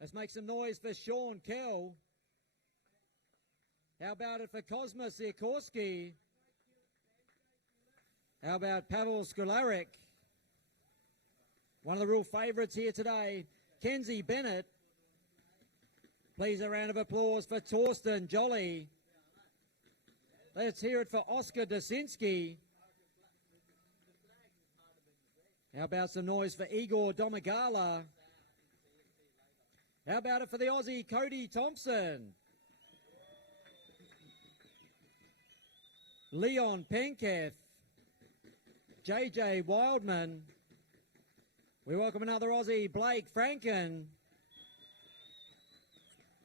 Let's make some noise for Sean Kell. How about it for Cosmas Sikorski? How about Pavel Skolarik? One of the real favourites here today, Kenzie Bennett. Please a round of applause for Torsten Jolly. Let's hear it for Oscar Dasinski. How about some noise for Igor Domagala? How about it for the Aussie Cody Thompson? Leon Penketh. JJ Wildman. We welcome another Aussie, Blake Franken.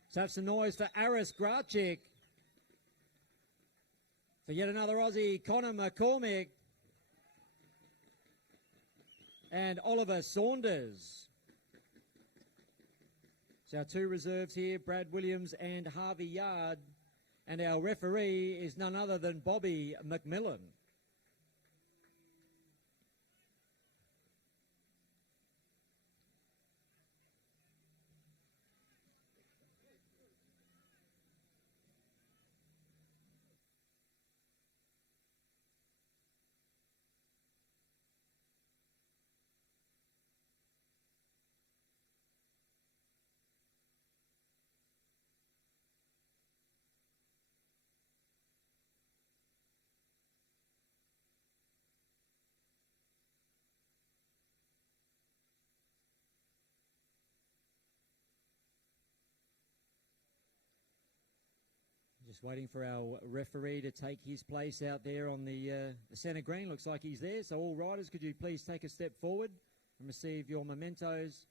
Let's have some noise for Aris Grachick. For yet another Aussie, Connor McCormick. And Oliver Saunders. So our two reserves here, Brad Williams and Harvey Yard. And our referee is none other than Bobby McMillan. Just waiting for our referee to take his place out there on the centre green. Looks like he's there. So all riders, could you please take a step forward and receive your mementos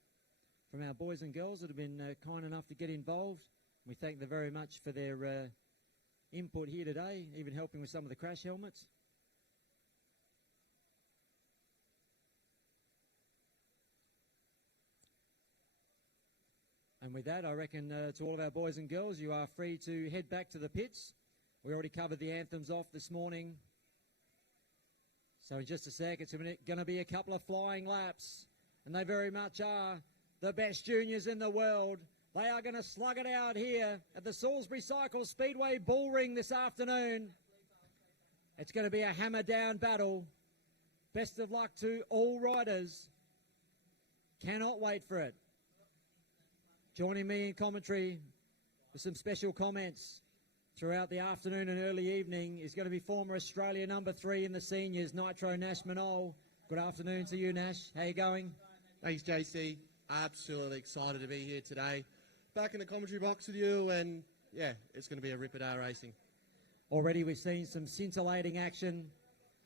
from our boys and girls that have been kind enough to get involved. We thank them very much for their input here today, even helping with some of the crash helmets. And with that, I reckon to all of our boys and girls, you are free to head back to the pits. We already covered the anthems off this morning. So in just a sec, it's going to be a couple of flying laps. And they very much are the best juniors in the world. They are going to slug it out here at the Salisbury Cycle Speedway Bull Ring this afternoon. It's going to be a hammer-down battle. Best of luck to all riders. Cannot wait for it. Joining me in commentary with some special comments throughout the afternoon and early evening is going to be former Australia number 3 in the seniors, Nitro Nash Manol. Good afternoon to you, Nash. How you going? Thanks, JC. Absolutely excited to be here today. Back in the commentary box with you, and yeah, it's going to be a rip-a-day racing. Already we've seen some scintillating action,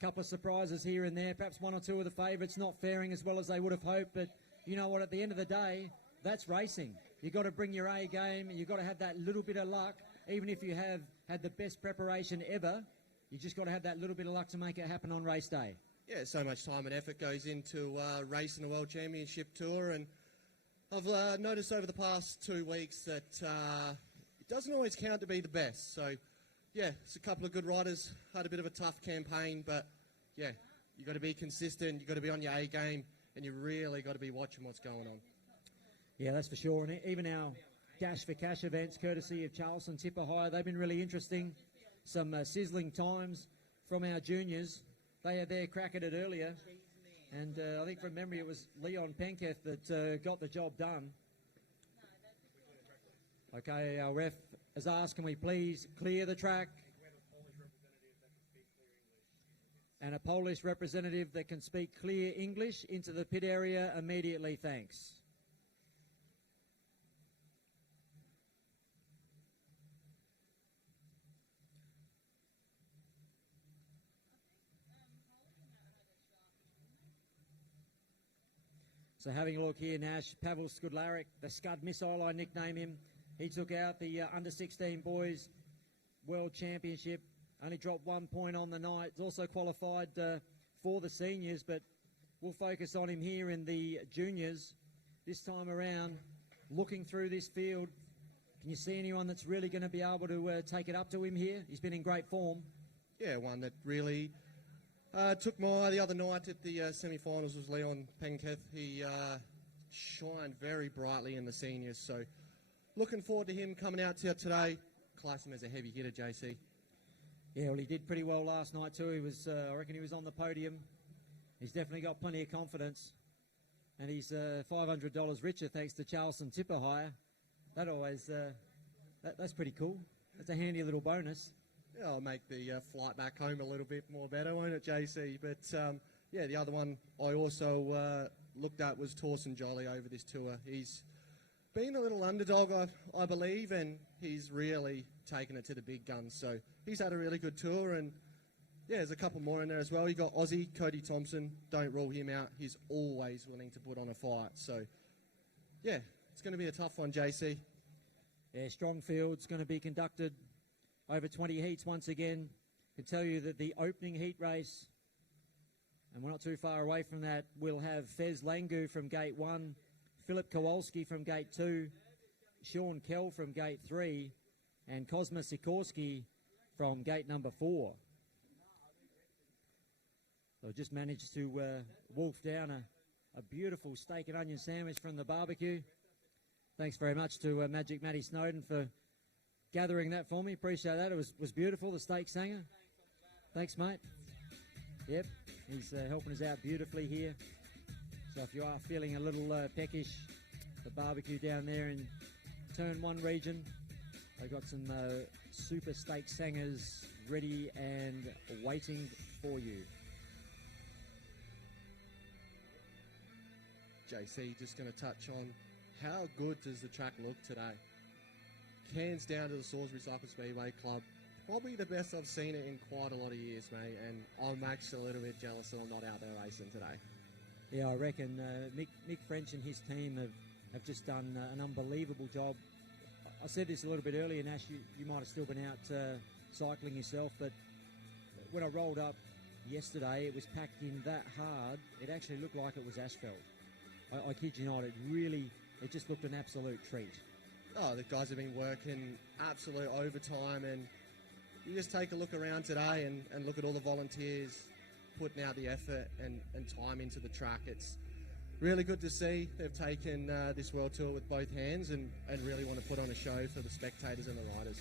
a couple of surprises here and there, perhaps one or two of the favourites not faring as well as they would have hoped, but you know what, at the end of the day, that's racing. You've got to bring your A game, and you've got to have that little bit of luck. Even if you have had the best preparation ever, you just got to have that little bit of luck to make it happen on race day. Yeah, so much time and effort goes into racing the World Championship Tour, and I've noticed over the past 2 weeks that it doesn't always count to be the best. So, yeah, it's a couple of good riders, had a bit of a tough campaign, but yeah, you've got to be consistent, you've got to be on your A game, and you really got to be watching what's going on. Yeah, that's for sure. And even our Dash for Cash events, courtesy of Charleston Tipper Hire, they've been really interesting. Some sizzling times from our juniors. They had their crack at it earlier. And I think from memory it was Leon Penketh that got the job done. Okay, our ref has asked, can we please clear the track? And a Polish representative that can speak clear English into the pit area immediately, thanks. So having a look here, Nash, Pavel Skudlaric, the Scud Missile, I nickname him. He took out the under-16 boys World Championship, only dropped 1 point on the night. He's also qualified for the seniors, but we'll focus on him here in the juniors. This time around, looking through this field, can you see anyone that's really going to be able to take it up to him here? He's been in great form. Yeah, one that really took my eye the other night at the semi-finals was Leon Penketh. He shined very brightly in the seniors. So looking forward to him coming out here today. Class him as a heavy hitter, JC. Yeah, well, he did pretty well last night too. He was, I reckon he was on the podium. He's definitely got plenty of confidence. And he's $500 richer thanks to Charleston Tipper hire. That always, that's pretty cool. That's a handy little bonus. Yeah, I'll make the flight back home a little bit more better, won't it, JC? But yeah, the other one I also looked at was Torsen Jolly over this tour. He's been a little underdog, I believe, and he's really taken it to the big guns. So he's had a really good tour, and yeah, there's a couple more in there as well. You got Aussie, Cody Thompson. Don't rule him out. He's always willing to put on a fight. So yeah, it's going to be a tough one, JC. Yeah, strong field's going to be conducted over 20 heats once again. I can tell you that the opening heat race, and we're not too far away from that, we'll have Fez Langu from gate 1, Philip Kowalski from gate 2, Sean Kell from gate 3, and Cosma Sikorski from gate number 4. So just managed to wolf down a beautiful steak and onion sandwich from the barbecue. Thanks very much to Magic Matty Snowden for gathering that for me. Appreciate that. It was beautiful, the steak sanger. Thanks, mate. Yep, he's helping us out beautifully here. So if you are feeling a little peckish, the barbecue down there in Turn 1 region, they've got some super steak sangers ready and waiting for you. JC, just going to touch on how good does the track look today. Hands down to the Salisbury Cycle Speedway Club. Probably the best I've seen it in quite a lot of years, mate, and I'm actually a little bit jealous that I'm not out there racing today. Yeah, I reckon Mick French and his team have just done an unbelievable job. I said this a little bit earlier, Nash, you might have still been out cycling yourself, but when I rolled up yesterday, it was packed in that hard, it actually looked like it was asphalt. I kid you not, it just looked an absolute treat. Oh, the guys have been working absolute overtime, and you just take a look around today and look at all the volunteers putting out the effort and time into the track. It's really good to see. They've taken this World Tour with both hands and really want to put on a show for the spectators and the riders.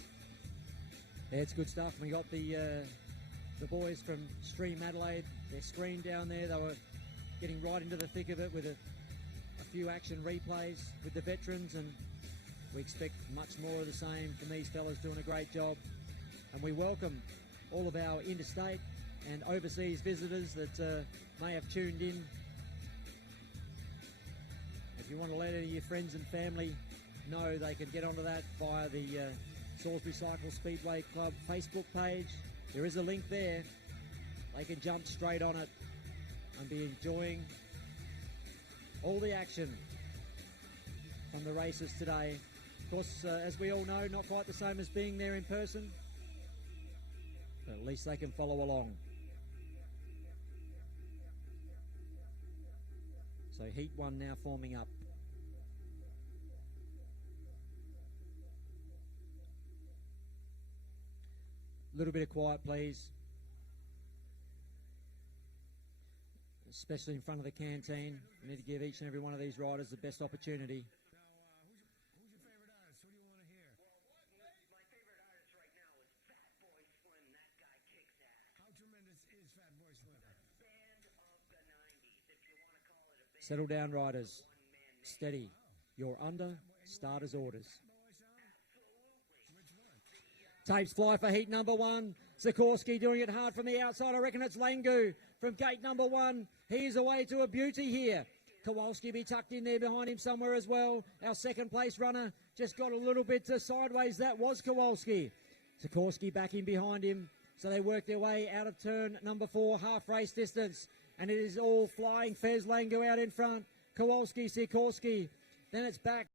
Yeah, it's good stuff. We got the boys from Stream Adelaide, their screen down there. They were getting right into the thick of it with a few action replays with the veterans, and we expect much more of the same from these fellas doing a great job. And we welcome all of our interstate and overseas visitors that may have tuned in. If you want to let any of your friends and family know, they can get onto that via the Salisbury Cycle Speedway Club Facebook page. There is a link there. They can jump straight on it and be enjoying all the action from the races today. Of course, as we all know, not quite the same as being there in person, but at least they can follow along. So Heat 1 now forming up. A little bit of quiet, please. Especially in front of the canteen. We need to give each and every one of these riders the best opportunity. Who's your favorite artist? Who do you want to hear? My favorite artist right now is Fatboy Slim. That guy kicks ass. How tremendous is Fatboy Slim? Band of the 90s, if you want to call it a band. Settle down, riders. Steady. You're under starter's orders. Tapes fly for heat number 1. Sikorski doing it hard from the outside. I reckon it's Langu from gate number 1. He's away to a beauty here. Kowalski be tucked in there behind him somewhere as well. Our second place runner just got a little bit sideways. That was Kowalski. Sikorski back in behind him. So they work their way out of turn number 4, half race distance. And it is all flying. Fez Langu out in front. Kowalski, Sikorski. Then it's back.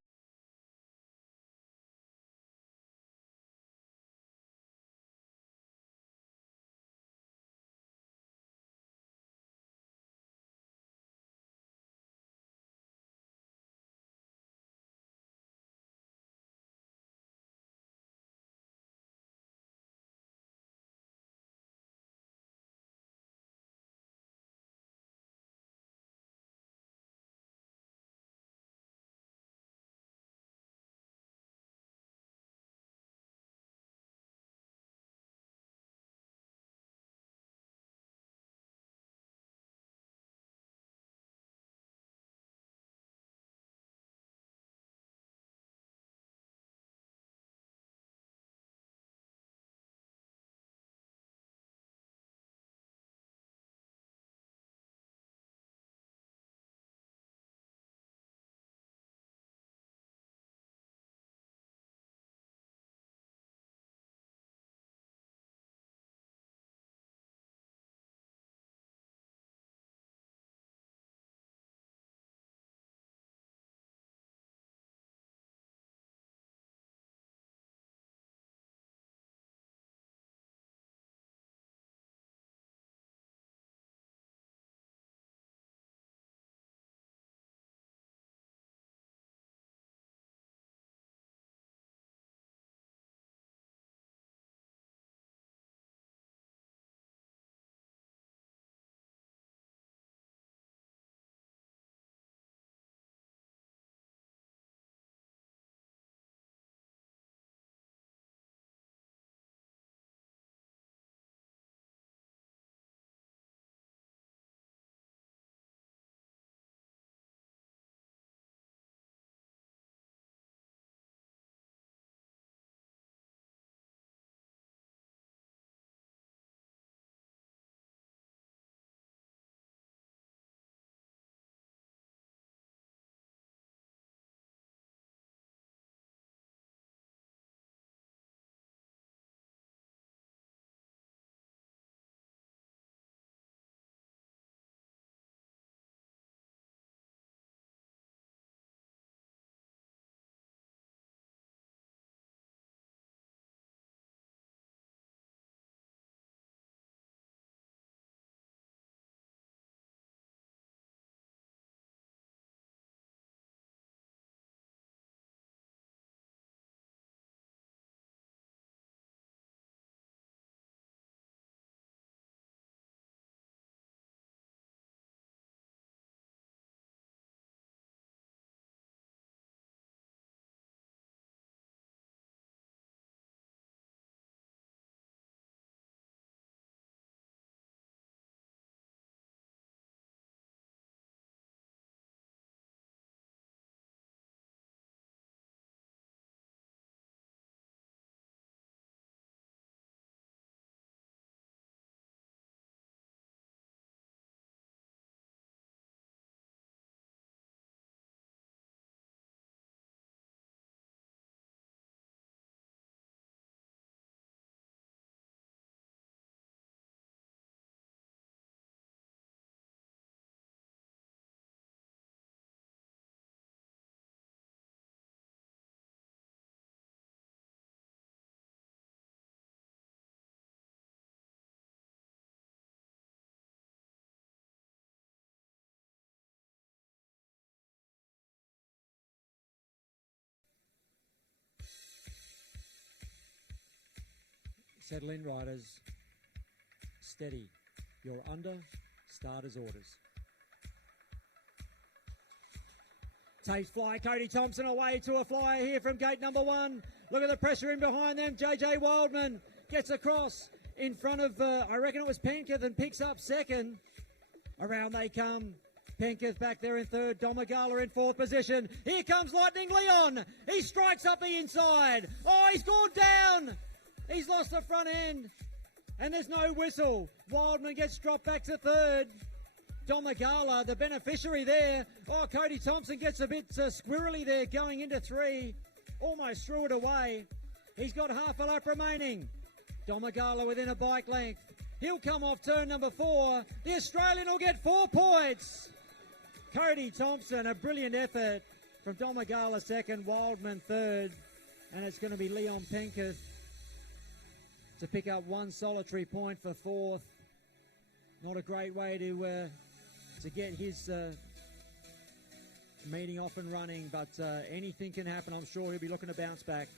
Settle in, riders. Steady. You're under. Starters orders. Takes fly. Cody Thompson away to a flyer here from gate number 1. Look at the pressure in behind them. JJ Wildman gets across in front of, I reckon it was Penketh, and picks up second. Around they come. Penketh back there in third. Domagala in fourth position. Here comes Lightning Leon. He strikes up the inside. Oh, he's gone down. He's lost the front end. And there's no whistle. Wildman gets dropped back to third. Domagala, the beneficiary there. Oh, Cody Thompson gets a bit squirrely there going into 3. Almost threw it away. He's got half a lap remaining. Domagala within a bike length. He'll come off turn number 4. The Australian will get 4 points. Cody Thompson, a brilliant effort from Domagala second, Wildman third. And it's going to be Leon Penketh to pick up 1 solitary point for 4th. Not a great way to get his meeting off and running, but anything can happen. I'm sure he'll be looking to bounce back.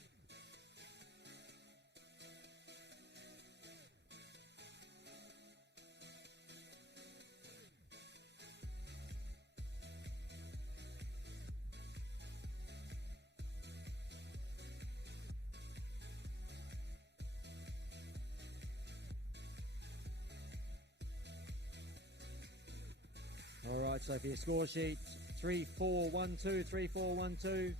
All right, so for your score sheet, 3-4-1-2, 3-4-1-2.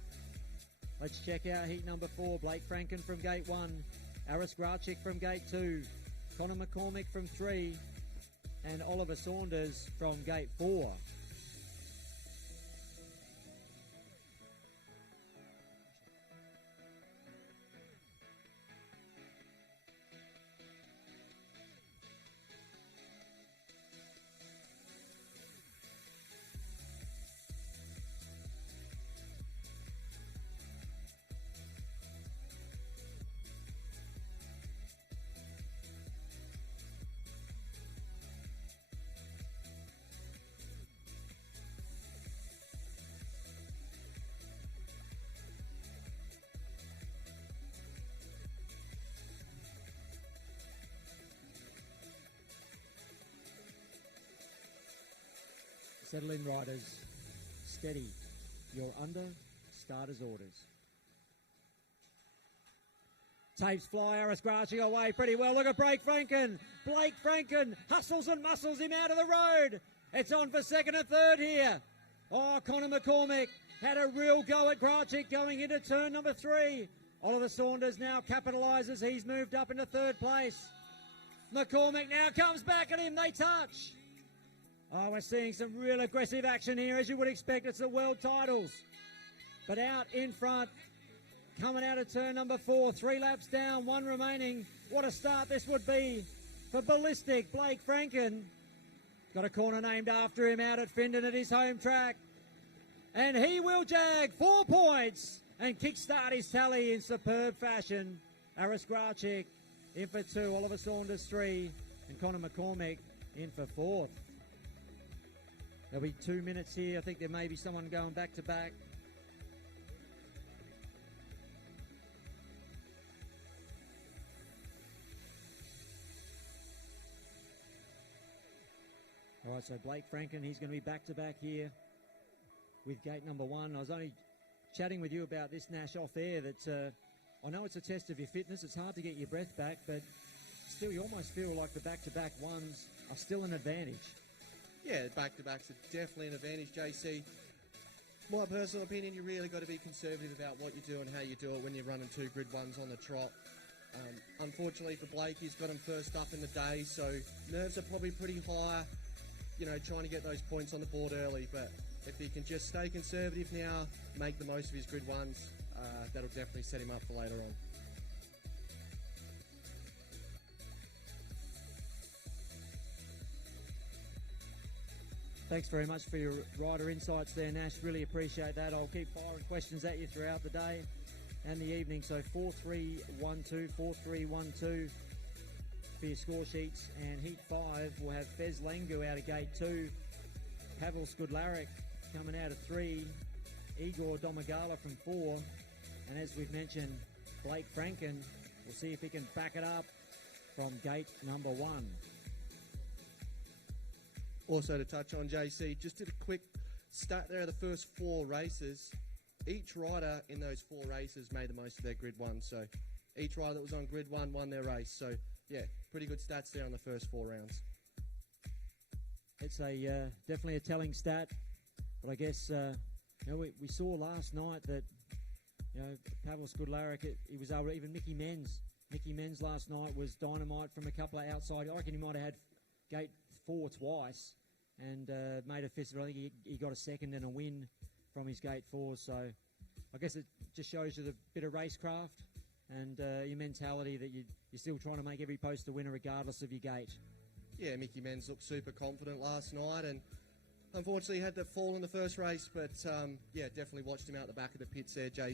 Let's check out heat number 4. Blake Franken from gate 1. Aris Grachik from gate 2. Connor McCormick from 3. And Oliver Saunders from gate 4. Settle in, riders. Steady. You're under. Starters orders. Tapes fly. Aris Grachik away pretty well. Look at Blake Franken. Blake Franken hustles and muscles him out of the road. It's on for second and third here. Oh, Connor McCormick had a real go at Grachik going into turn number 3. Oliver Saunders now capitalises. He's moved up into third place. McCormick now comes back at him. They touch. Oh, we're seeing some real aggressive action here, as you would expect. It's the world titles. But out in front, coming out of turn number 4, 3 laps down, 1 remaining. What a start this would be for Ballistic Blake Franken. Got a corner named after him out at Findon at his home track. And he will jag 4 points and kickstart his tally in superb fashion. Aris Grachik in for 2, Oliver Saunders 3, and Connor McCormick in for 4th. There'll be 2 minutes here. I think there may be someone going back to back. All right, so Blake Franken, he's going to be back to back here with gate number 1. I was only chatting with you about this, Nash, off air, that I know it's a test of your fitness. It's hard to get your breath back, but still you almost feel like the back-to-back ones are still an advantage. Yeah, back-to-backs are definitely an advantage, JC. My personal opinion, you really got to be conservative about what you do and how you do it when you're running 2 grid ones on the trot. Unfortunately for Blake, he's got him first up in the day, so nerves are probably pretty high, you know, trying to get those points on the board early. But if he can just stay conservative now, make the most of his grid ones, that'll definitely set him up for later on. Thanks very much for your rider insights there, Nash. Really appreciate that. I'll keep firing questions at you throughout the day and the evening. So 4-3-1-2, 4-3-1-2 for your score sheets. And Heat 5 will have Fez Langu out of gate 2. Pavel Skudlaric coming out of 3. Igor Domagala from 4. And as we've mentioned, Blake Franken, we'll see if he can back it up from gate number 1. Also to touch on, JC, just did a quick stat there of the first 4 races. Each rider in those 4 races made the most of their grid 1. So each rider that was on grid 1 won their race. So, yeah, pretty good stats there on the first 4 rounds. It's a definitely a telling stat, but I guess we saw last night that Pavel Skudlaric, he was able to, even Mickey Menz last night was dynamite from a couple of outside. I reckon he might have had gate 4 twice and made a fist. I think he got a second and a win from his gate 4. So I guess it just shows you the bit of racecraft and your mentality that you're still trying to make every post a winner regardless of your gate. Yeah, Mickey Menz looked super confident last night and unfortunately had to fall in the first race, but yeah, definitely watched him out the back of the pits there, Jay.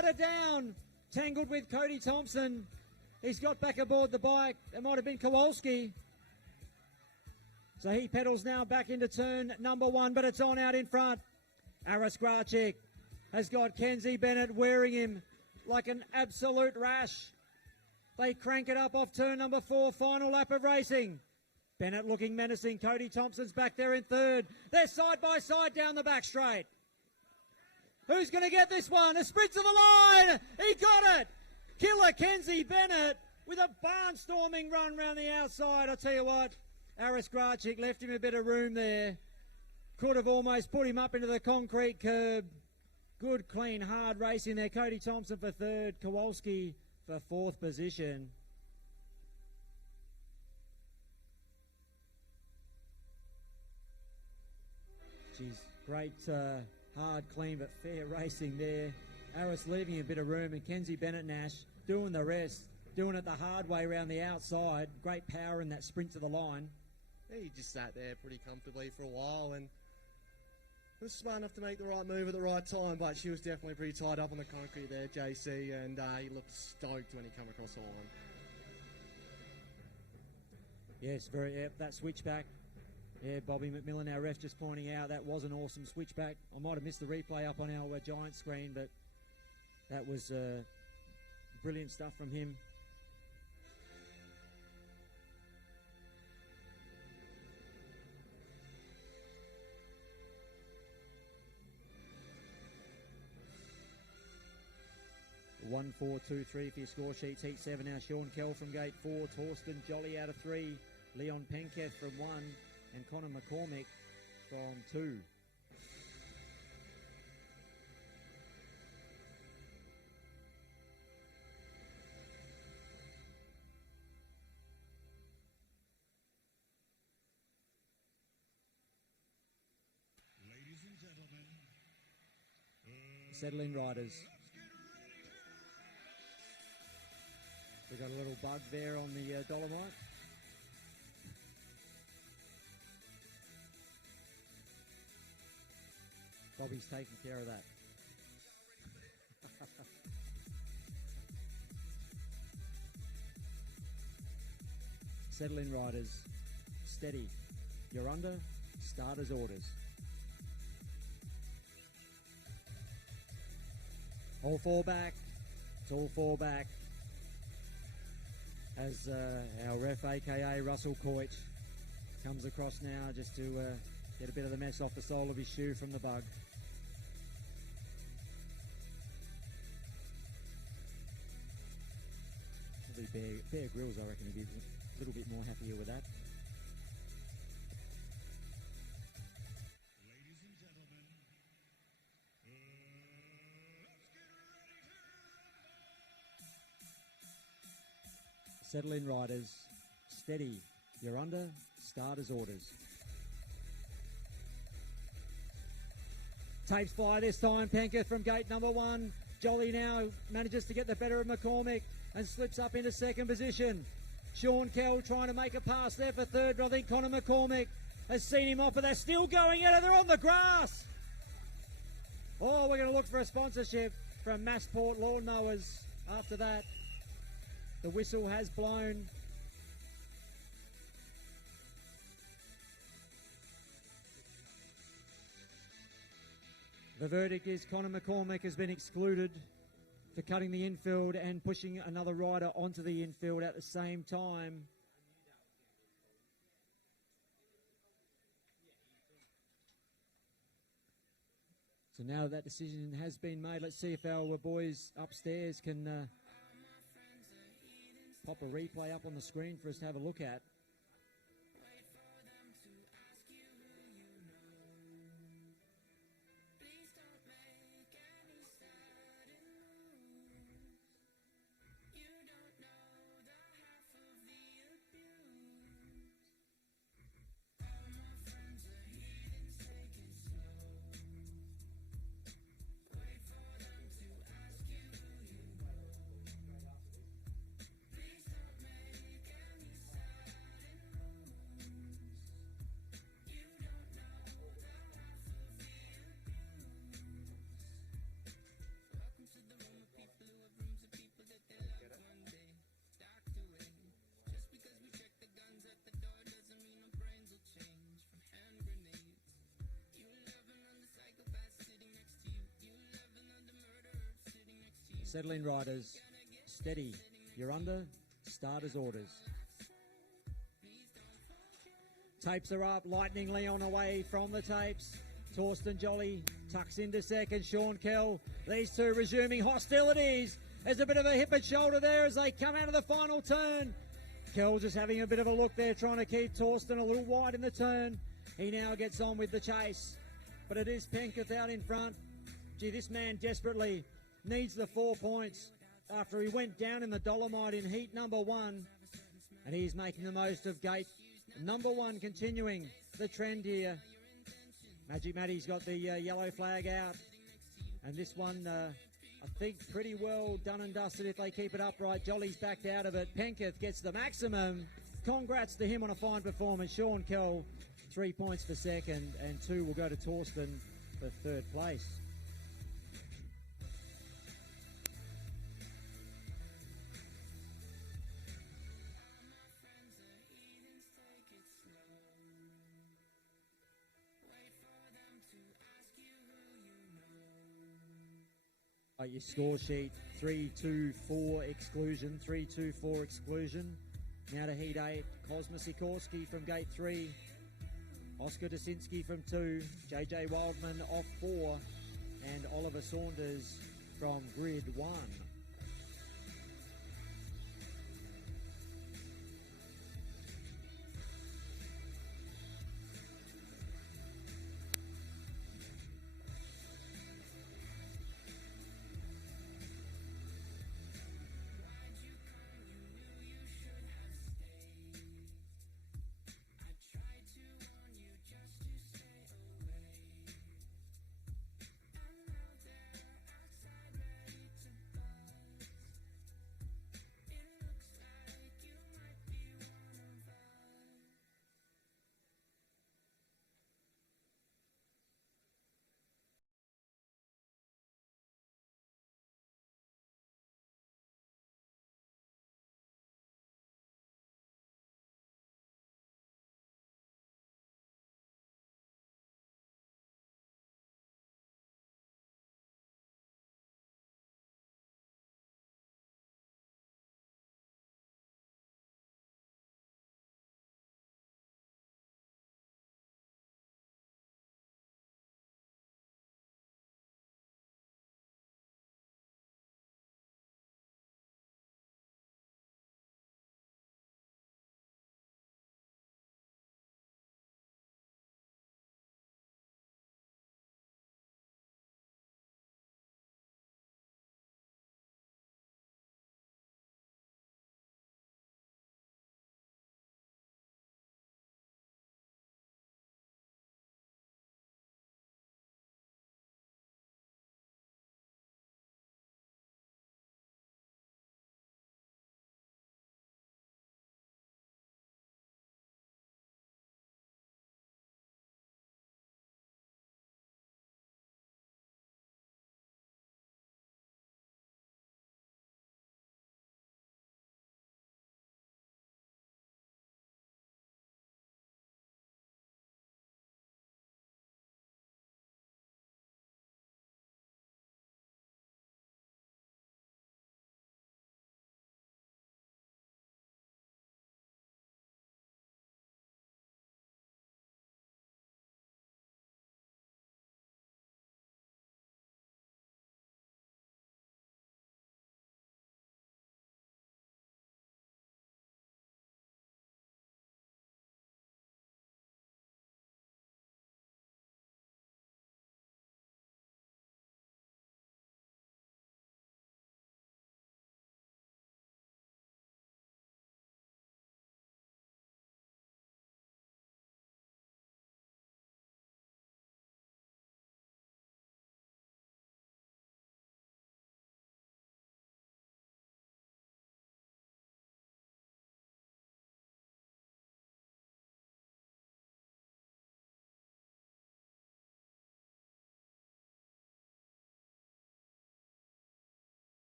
rider down, tangled with Cody Thompson. He's got back aboard the bike. It might have been Kowalski. So he pedals now back into turn number 1, but it's on out in front. Aris Grachik has got Kenzie Bennett wearing him like an absolute rash. They crank it up off turn number 4, final lap of racing. Bennett looking menacing. Cody Thompson's back there in third. They're side by side down the back straight. Who's going to get this one? A sprint to the line. He got it. Killer Kenzie Bennett with a barnstorming run round the outside. I'll tell you what, Aris Grachik left him a bit of room there. Could have almost put him up into the concrete curb. Good, clean, hard racing there. Cody Thompson for third. Kowalski for fourth position. Geez, great, hard, clean, but fair racing there. Aris leaving a bit of room, and Kenzie Bennett Nash doing the rest, doing it the hard way around the outside. Great power in that sprint to the line. He just sat there pretty comfortably for a while and was smart enough to make the right move at the right time, but she was definitely pretty tied up on the concrete there, JC, and he looked stoked when he come across the line. Yes, that switchback. Yeah, Bobby McMillan, our ref, just pointing out that was an awesome switchback. I might have missed the replay up on our giant screen, but that was brilliant stuff from him. One, 4, 2, 3 for your score sheets. Heat 7 now. Sean Kell from gate 4. Torsten Jolly out of 3. Leon Penketh from 1. And Connor McCormick from 2. Ladies and gentlemen, Settling riders. We got a little bug there on the Dolomite. Bobby's taking care of that. Settle in, riders. Steady. You're under starter's orders. All four back. It's all four back. As our ref, aka Russell Coich, comes across now just to get a bit of the mess off the sole of his shoe from the bug. Bear Grylls, I reckon, he'd be a little bit more happier with that. ladies and gentlemen, let's get ready to Settle in, riders. Steady. You're under starter's orders. Takes fly this time. Penketh from gate number 1. Jolly now manages to get the better of McCormick and slips up into second position. Sean Kell trying to make a pass there for third, but I think Connor McCormick has seen him off, but they're still going at it. They're on the grass. Oh, we're going to look for a sponsorship from Massport Lawnmowers after that. The whistle has blown. The verdict is Connor McCormick has been excluded for cutting the infield and pushing another rider onto the infield at the same time. So now that decision has been made, let's see if our boys upstairs can pop a replay up on the screen for us to have a look at. Settle in, riders. Steady. You're under starter's orders. Tapes are up. Lightning Leon away from the tapes. Torsten Jolly tucks into second. Sean Kell. These two resuming hostilities. There's a bit of a hip and shoulder there as they come out of the final turn. Kell just having a bit of a look there, trying to keep Torsten a little wide in the turn. He now gets on with the chase. But it is Penketh out in front. Gee, this man desperately needs the 4 points after he went down in the Dolomite in heat number 1. And he's making the most of gate number 1, continuing the trend here. Magic Matty's got the yellow flag out. And this one, I think, pretty well done and dusted if they keep it upright. Jolly's backed out of it. Penketh gets the maximum. Congrats to him on a fine performance. Sean Kell, 3 points for second, and 2 will go to Torsten for third place. Your score sheet, 3-2-4 exclusion, 3-2-4 exclusion. Now to heat 8, Cosma Sikorsky from gate 3, Oscar Dasinski from 2, JJ Wildman off 4, and Oliver Saunders from grid 1.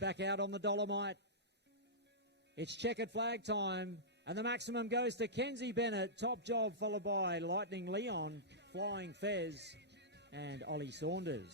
Back out on the Dolomite. It's checkered flag time, and the maximum goes to Kenzie Bennett. Top job, followed by Lightning Leon, Flying Fez, and Ollie Saunders.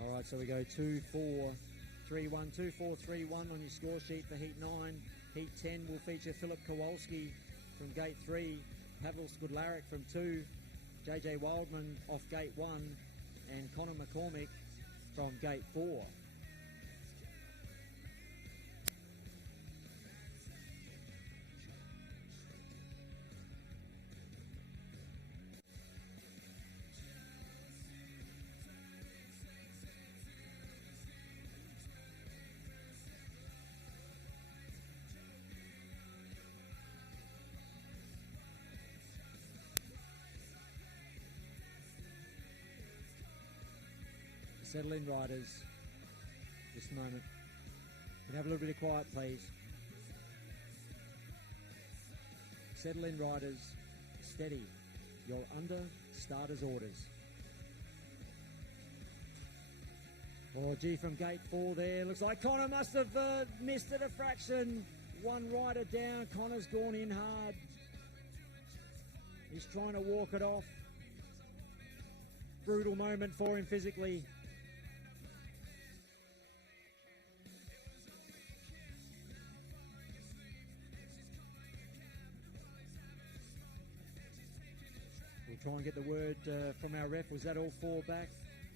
All right, so we go 2-4-3-1, 2-4-3-1 on your score sheet for Heat 9. Heat 10 will feature Philip Kowalski from Gate 3, Pavel Skudlaric from 2, JJ Wildman off Gate 1, and Connor McCormick from Gate 4. Settle in, riders. This moment. Can you have a little bit of quiet, please? Settle in, riders. Steady. You're under starter's orders. Oh, gee, from Gate 4 there. Looks like Connor must have missed it a fraction. One rider down. Connor's gone in hard. He's trying to walk it off. Brutal moment for him physically. We'll try and get the word from our ref. Was that all four back?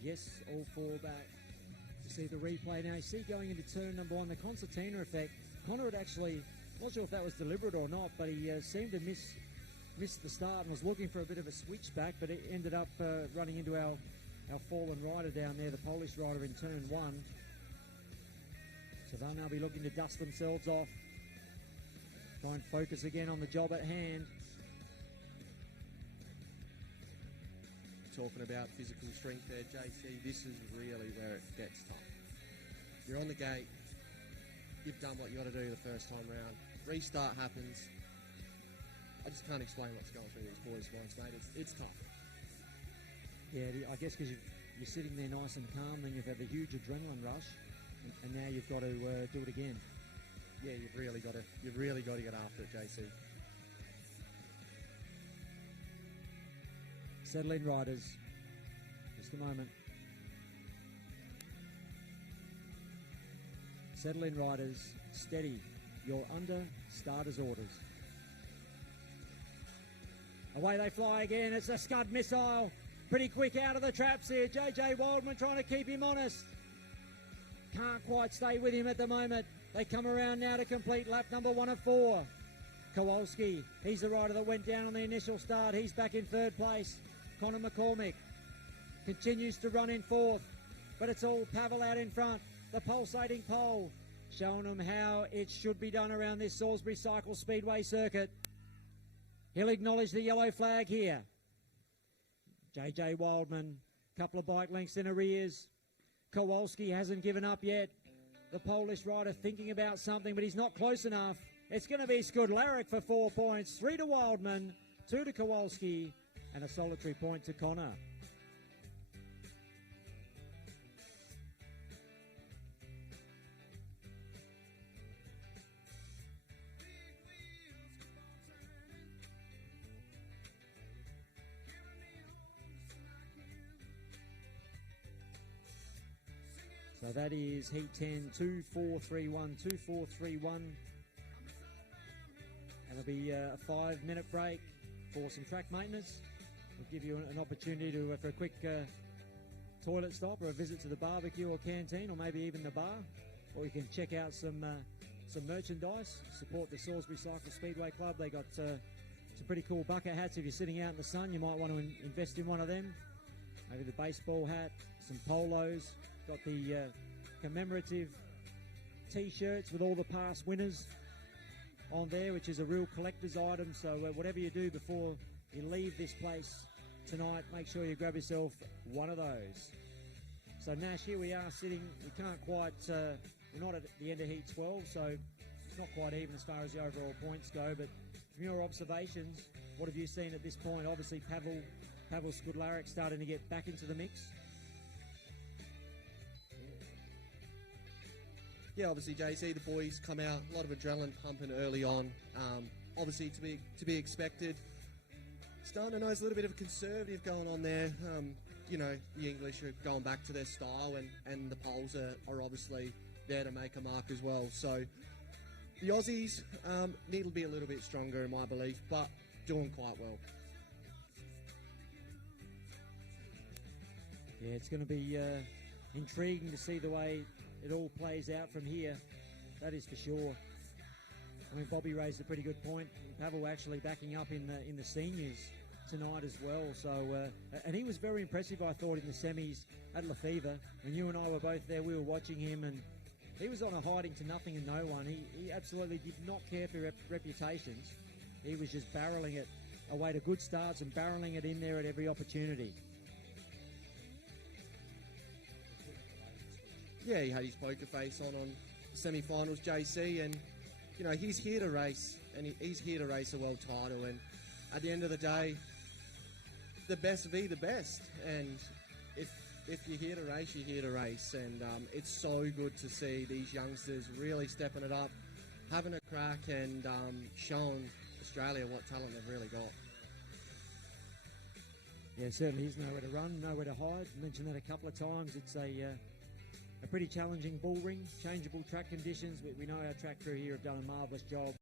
Yes, all four back. You see the replay now. You see going into turn number 1, the concertina effect. Connor had actually, not sure if that was deliberate or not, but he seemed to miss the start and was looking for a bit of a switch back, but it ended up running into our fallen rider down there, the Polish rider in turn 1. So they'll now be looking to dust themselves off. Try and focus again on the job at hand. Talking about physical strength there, JC, this is really where it gets tough. You're on the gate, you've done what you got to do the first time round, restart happens. I just can't explain what's going through these boys' minds, mate. It's tough. Yeah, I guess because you're sitting there nice and calm, then you've had the huge adrenaline rush, and now you've got to do it again. Yeah, you've really got to get after it, JC. Settle in, riders. Just a moment. Settle in, riders. Steady. You're under starter's orders. Away they fly again. It's a Scud missile. Pretty quick out of the traps here. JJ Wildman trying to keep him honest. Can't quite stay with him at the moment. They come around now to complete lap number 1 of 4. Kowalski, he's the rider that went down on the initial start. He's back in third place. Connor McCormick continues to run in fourth, but it's all Pavel out in front. The pulsating pole, showing them how it should be done around this Salisbury Cycle Speedway circuit. He'll acknowledge the yellow flag here. JJ Wildman, couple of bike lengths in arrears. Kowalski hasn't given up yet. The Polish rider thinking about something, but he's not close enough. It's going to be Skudlaric for 4 points. 3 to Wildman, 2 to Kowalski, and a solitary point to Connor. So that is Heat 10, 2-4-3-1, 2-4-3-1. And it'll be a 5-minute break for some track maintenance. We'll give you an opportunity to for a quick toilet stop or a visit to the barbecue or canteen, or maybe even the bar. Or you can check out some merchandise, support the Salisbury Cycle Speedway Club. They got some pretty cool bucket hats. If you're sitting out in the sun, you might want to invest in one of them. Maybe the baseball hat, some polos. Got the commemorative T-shirts with all the past winners on there, which is a real collector's item. So whatever you do before you leave this place tonight, make sure you grab yourself one of those. So Nash, here we are sitting, we can't quite, we're not at the end of heat 12, so it's not quite even as far as the overall points go, but from your observations, what have you seen at this point? Obviously Pavel Skudlaric starting to get back into the mix. Yeah, obviously, JC, the boys come out, a lot of adrenaline pumping early on. Obviously, to be expected. Starting to notice a little bit of a conservative going on there. You know, the English are going back to their style, and the Poles are obviously there to make a mark as well. So the Aussies need to be a little bit stronger, in my belief, but doing quite well. Yeah, it's going to be intriguing to see the way it all plays out from here. That is for sure. I mean, Bobby raised a pretty good point. Pavel actually backing up in the seniors tonight as well. So, and he was very impressive, I thought, in the semis at Lefevre. When you and I were both there, we were watching him, and he was on a hiding to nothing and no one. He absolutely did not care for reputations. He was just barreling it away to good starts and barreling it in there at every opportunity. Yeah, he had his poker face on semi-finals, JC, and you know he's here to race, and he's here to race a world title. And at the end of the day, the best be the best. And if you're here to race, you're here to race. And it's so good to see these youngsters really stepping it up, having a crack, and showing Australia what talent they've really got. Yeah, certainly is nowhere to run, nowhere to hide. I mentioned that a couple of times. It's a pretty challenging bull ring, changeable track conditions. We know our track crew here have done a marvellous job.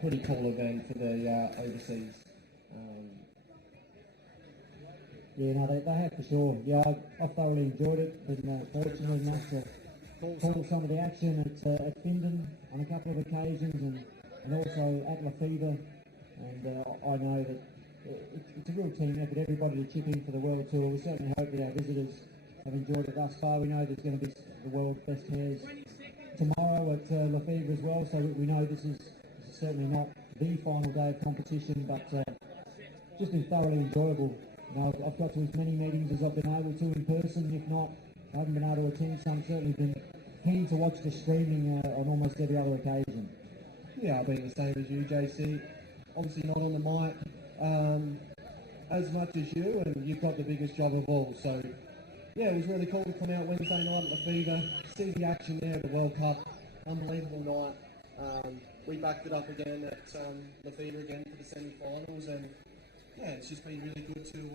Pretty cool event for the overseas. Yeah, no, they have for sure. Yeah, I thoroughly enjoyed it. Been fortunately enough to call some of the action at Findon on a couple of occasions, and also at Lefevre. And I know that it's a real team effort, everybody to chip in for the World Tour. We certainly hope that our visitors have enjoyed it thus far. We know there's going to be the world's best hares tomorrow at Lefevre as well, so we know this is certainly not the final day of competition, but just been thoroughly enjoyable. You know, I've got to as many meetings as I've been able to in person. If not, I haven't been able to attend some. Certainly been keen to watch the streaming on almost every other occasion. Yeah, I've been the same as you, JC. Obviously not on the mic as much as you, and you've got the biggest job of all. So, yeah, it was really cool to come out Wednesday night at Lefevre, see the action there at the World Cup. Unbelievable night. We backed it up again at Lefevre again for the semi-finals, and yeah, it's just been really good to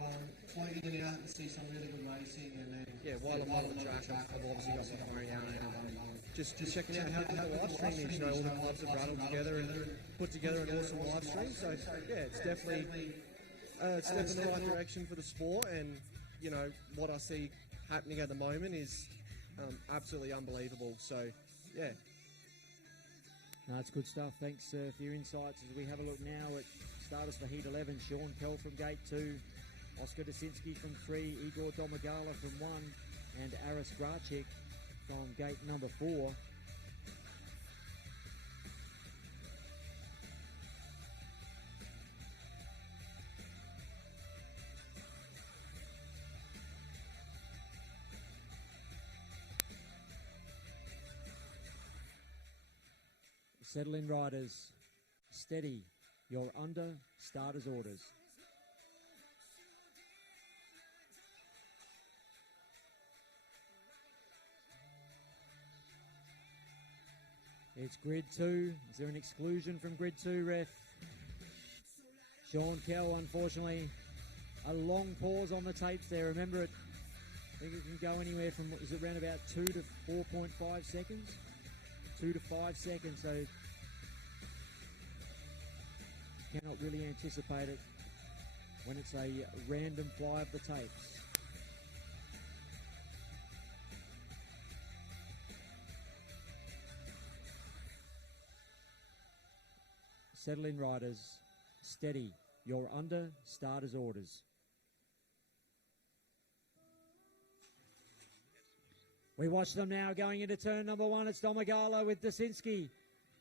float in and out and see some really good racing, and then yeah, while I'm on the track, I've obviously got my phone out and just checking out how the live stream is. You know, all the clubs have rattled together and put together an awesome live stream. So yeah, it's definitely a step in the right direction for the sport. And you know, what I see happening at the moment is absolutely unbelievable. So yeah. No, it's good stuff. Thanks for your insights as we have a look now at starters for Heat 11. Sean Kell from Gate 2, Oscar Dasinski from 3, Igor Domagala from 1, and Aris Grachik from Gate number 4. Settle in, riders. Steady. You're under starters' orders. It's grid 2. Is there an exclusion from grid 2, ref? Sean Kell, unfortunately, a long pause on the tapes there. Remember, I think it can go anywhere from, is it around about 2 to 4.5 seconds? 2 to 5 seconds, so cannot really anticipate it when it's a random fly of the tapes. Settle in, riders. Steady. You're under starters' orders. We watch them now going into turn number 1. It's Domagala with Dasinski.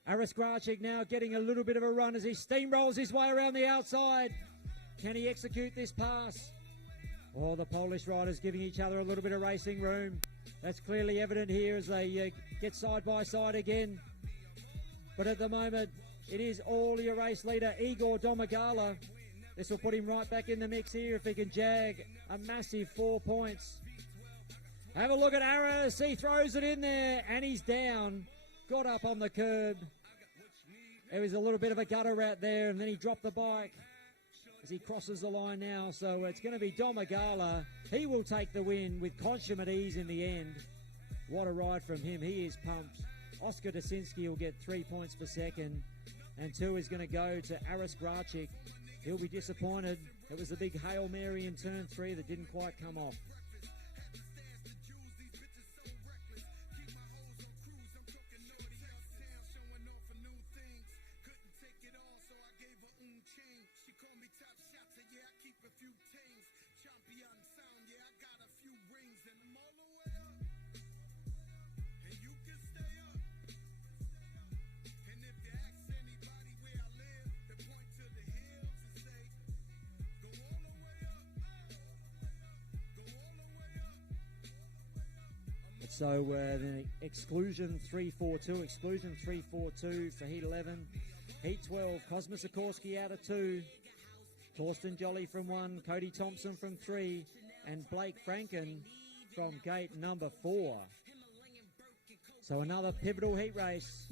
Aris Grachik now getting a little bit of a run as he steamrolls his way around the outside. Can he execute this pass? Oh, the Polish riders giving each other a little bit of racing room. That's clearly evident here as they get side by side again. But at the moment, it is all your race leader, Igor Domagala. This will put him right back in the mix here if he can jag a massive 4 points. Have a look at Aris. He throws it in there and he's down. Got up on the curb. There was a little bit of a gutter rat there and then he dropped the bike as he crosses the line now. So it's going to be Domagala. He will take the win with consummate ease in the end. What a ride from him. He is pumped. Oscar Dasinski will get 3 points per second. And 2 is going to go to Aris Grachik. He'll be disappointed. It was the big Hail Mary in turn 3 that didn't quite come off. So the exclusion 342 for Heat 11. Heat 12, Cosmo Sikorsky out of 2. Torsten Jolly from 1. Cody Thompson from 3. And Blake Franken from gate number 4. So another pivotal heat race.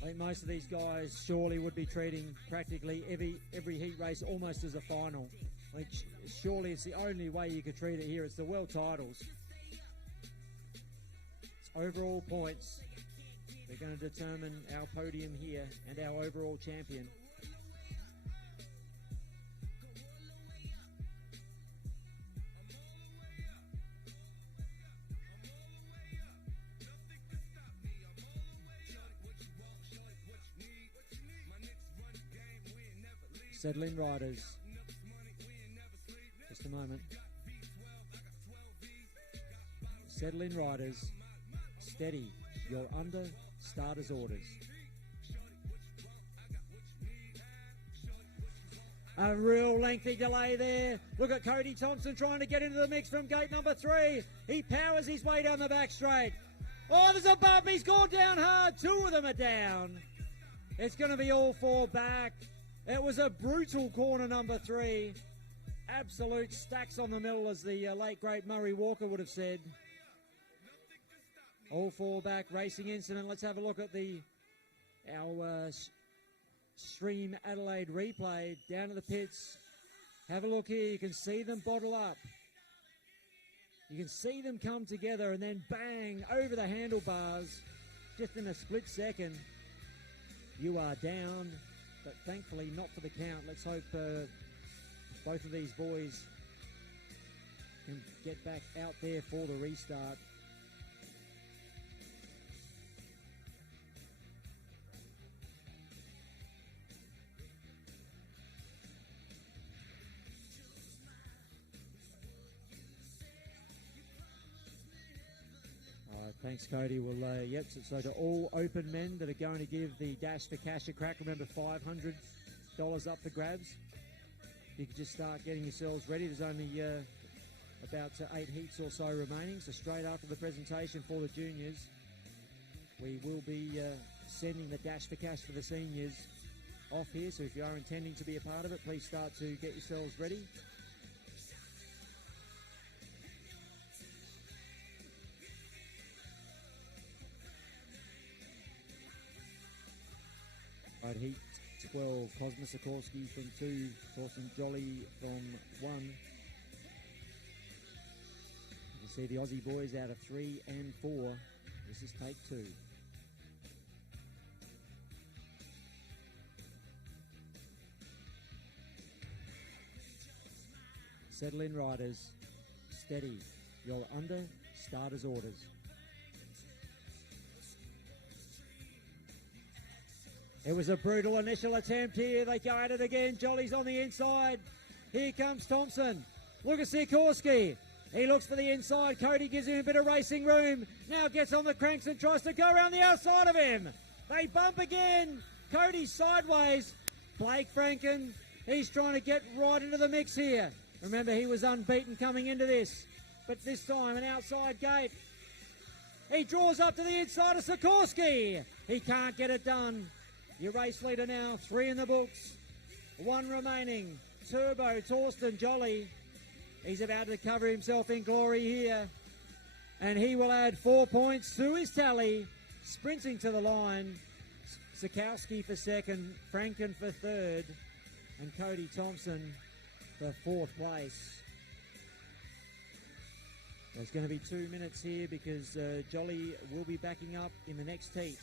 I think most of these guys surely would be treating practically every heat race almost as a final. Like, surely it's the only way you could treat it here. It's the world titles. It's overall points. They're going to determine our podium here and our overall champion. Settle in, riders. Just a moment. Settle in, riders. Steady. You're under starters' orders. A real lengthy delay there. Look at Cody Thompson trying to get into the mix from gate number 3. He powers his way down the back straight. Oh, there's a bump. He's gone down hard. 2 of them are down. It's going to be all 4 back. It was a brutal corner number 3. Absolute stacks on the middle, as the late, great Murray Walker would have said. All 4 back racing incident. Let's have a look at our Stream Adelaide replay down to the pits. Have a look here. You can see them bottle up. You can see them come together and then bang over the handlebars just in a split second. You are down, but thankfully not for the count. Let's hope both of these boys can get back out there for the restart. Thanks, Cody. Well, yep, so to all open men that are going to give the Dash for Cash a crack, remember $500 up for grabs. You can just start getting yourselves ready. There's only about 8 heats or so remaining, so straight after the presentation for the juniors, we will be sending the Dash for Cash for the seniors off here, so if you are intending to be a part of it, please start to get yourselves ready. Right, heat 12, Cosmo Sikorsky from 2, Thorsten Jolly from 1. You can see the Aussie boys out of 3 and 4. This is take 2. Settle in, riders. Steady. You're under starters' orders. It was a brutal initial attempt here. They go at it again. Jolly's on the inside. Here comes Thompson. Look at Sikorsky. He looks for the inside. Cody gives him a bit of racing room. Now gets on the cranks and tries to go around the outside of him. They bump again. Cody sideways. Blake Franken, he's trying to get right into the mix here. Remember, he was unbeaten coming into this. But this time, an outside gate. He draws up to the inside of Sikorsky. He can't get it done. Your race leader now, 3 in the books. 1 remaining. Turbo, Thorsten Jolly. He's about to cover himself in glory here. And he will add 4 points to his tally. Sprinting to the line. Sikowski for 2nd, Franken for 3rd, and Cody Thompson for 4th place. There's going to be 2 minutes here because Jolly will be backing up in the next heat.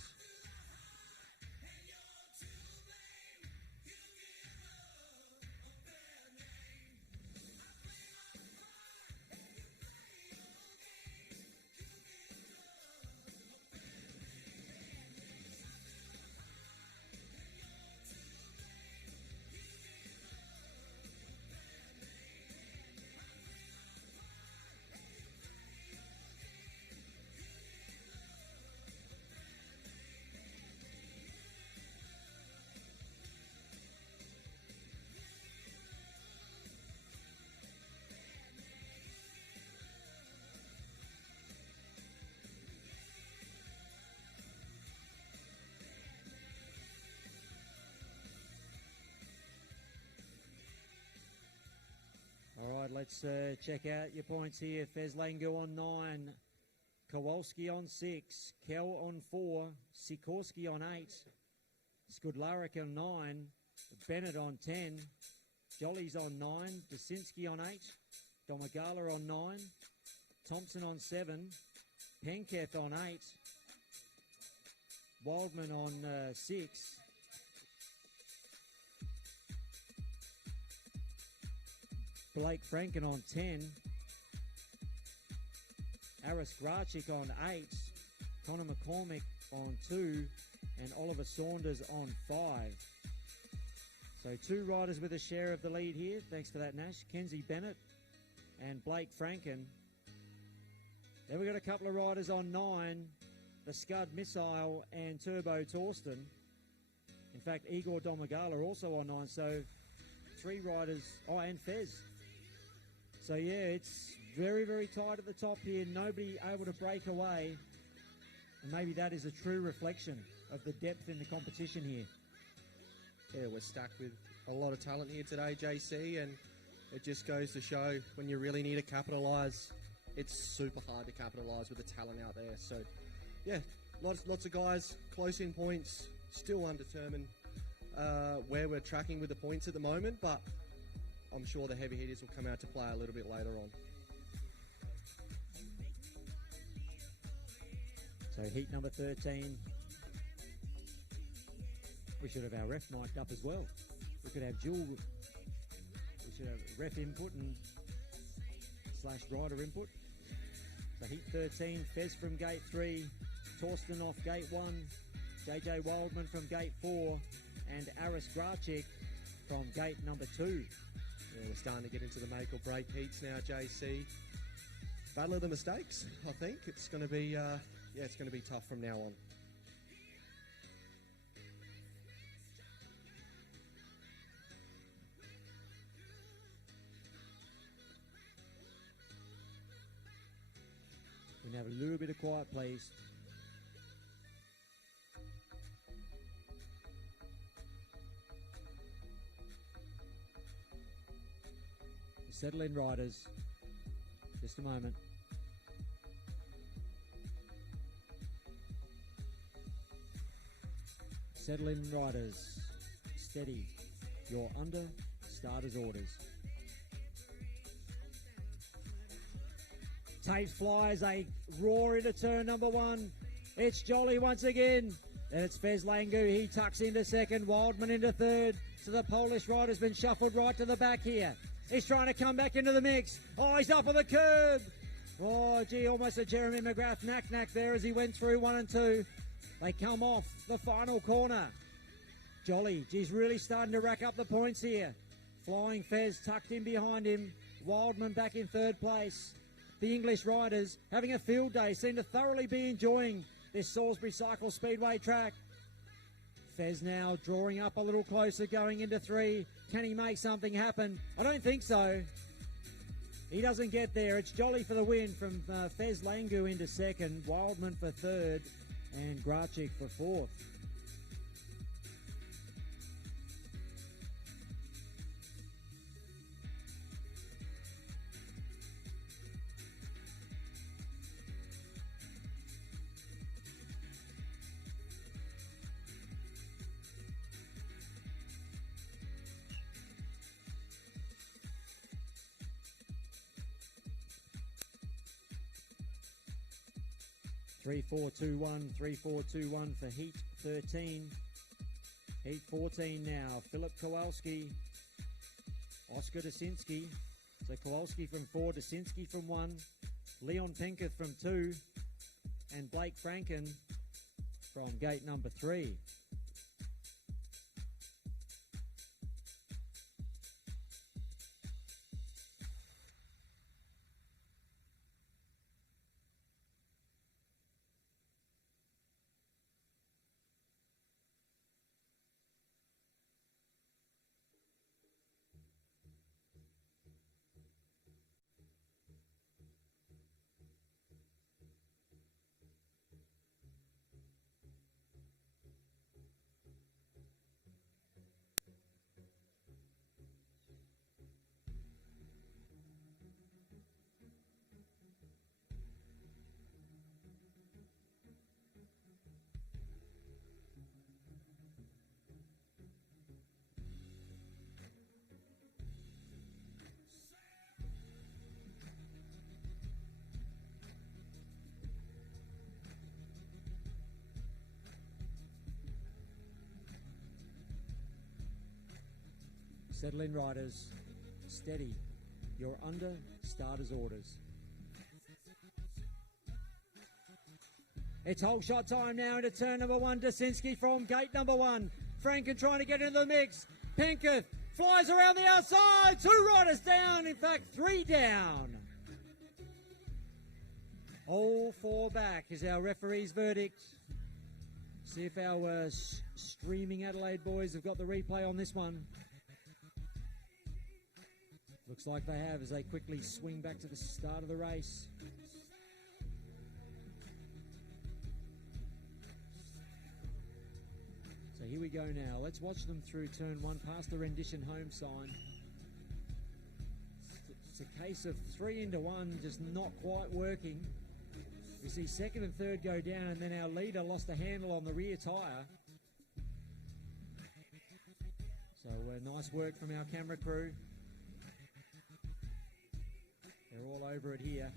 All right, let's check out your points here. Feslango on 9, Kowalski on 6, Kel on 4, Sikorsky on 8, Skudlarik on 9, Bennett on 10, Jolly's on 9, Jasinski on 8, Domagala on 9, Thompson on 7, Penketh on 8, Wildman on 6, Blake Franken on 10, Aris Grachik on 8, Connor McCormick on 2, and Oliver Saunders on 5. So 2 riders with a share of the lead here. Thanks for that, Nash. Kenzie Bennett and Blake Franken. Then we've got a couple of riders on 9, the Scud Missile and Turbo Torsten. In fact, Igor Domagala also on 9. So 3 riders. Oh, and Fez. So, yeah, it's very, very tight at the top here. Nobody able to break away. And maybe that is a true reflection of the depth in the competition here. Yeah, we're stacked with a lot of talent here today, JC, and it just goes to show when you really need to capitalise, it's super hard to capitalise with the talent out there. So, yeah, lots of guys close in points, still undetermined where we're tracking with the points at the moment, but I'm sure the heavy hitters will come out to play a little bit later on. So heat number 13. We should have our ref mic'd up as well. We could have dual. We should have ref input and / rider input. So heat 13, Fez from gate 3, Torsten off gate 1, JJ Wildman from gate 4, and Aris Grachik from gate number 2. Yeah, we're starting to get into the make or break heats now, JC. Battle of the mistakes, I think. It's going to be, it's going to be tough from now on. We can have a little bit of quiet, please. Settle in, riders. Just a moment. Settle in, riders. Steady. You're under starter's orders. Tapes flies, a roar into turn number 1. It's Jolly once again. Then it's Fez Langu. He tucks into second. Wildman into third. So the Polish rider's been shuffled right to the back here. He's trying to come back into the mix. Oh, he's up on the curb. Oh, gee, almost a Jeremy McGrath knack there as he went through 1 and 2. They come off the final corner. Jolly, geez, really starting to rack up the points here. Flying Fez tucked in behind him. Wildman back in third place. The English riders having a field day, seem to thoroughly be enjoying this Salisbury Cycle Speedway track. Fez now drawing up a little closer, going into 3. Can he make something happen? I don't think so. He doesn't get there. It's Jolly for the win from Fez Langu into second, Wildman for third, and Grachik for fourth. Three, 4, 2, 1, 3, 4, 2, 1 for heat 13. Heat 14 now. Philip Kowalski, Oscar Dasinski. So Kowalski from 4, Dasinski from 1, Leon Pinketh from 2, and Blake Franken from gate number 3. Settle in, riders. Steady. You're under starter's orders. It's whole shot time now into turn number 1. Dasinski from gate number 1. Franken trying to get into the mix. Pinketh flies around the outside. 2 riders down. In fact, 3 down. All 4 back is our referee's verdict. See if our streaming Adelaide boys have got the replay on this one. Looks like they have as they quickly swing back to the start of the race. So here we go now. Let's watch them through turn 1 past the rendition home sign. It's a case of 3 into 1 just not quite working. We see second and third go down, and then our leader lost a handle on the rear tyre. So nice work from our camera crew. They're all over it here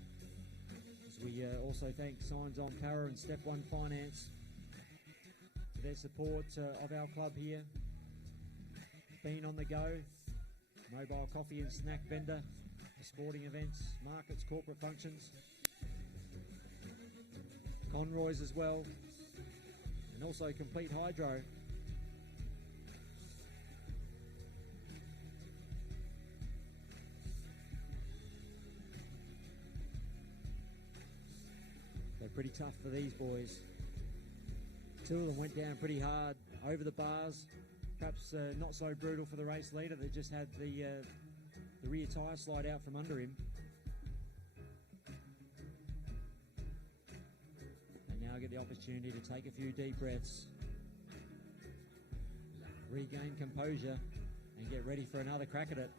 as We also thank Signs on Para and Step One Finance for their support of our club here. Being on the go, mobile coffee and snack vendor for sporting events, markets, corporate functions. Conroy's as well, and also Complete Hydro. They're pretty tough for these boys. Two of them went down pretty hard over the bars. Perhaps not so brutal for the race leader that just had the rear tyre slide out from under him. And now get the opportunity to take a few deep breaths, regain composure, and get ready for another crack at it.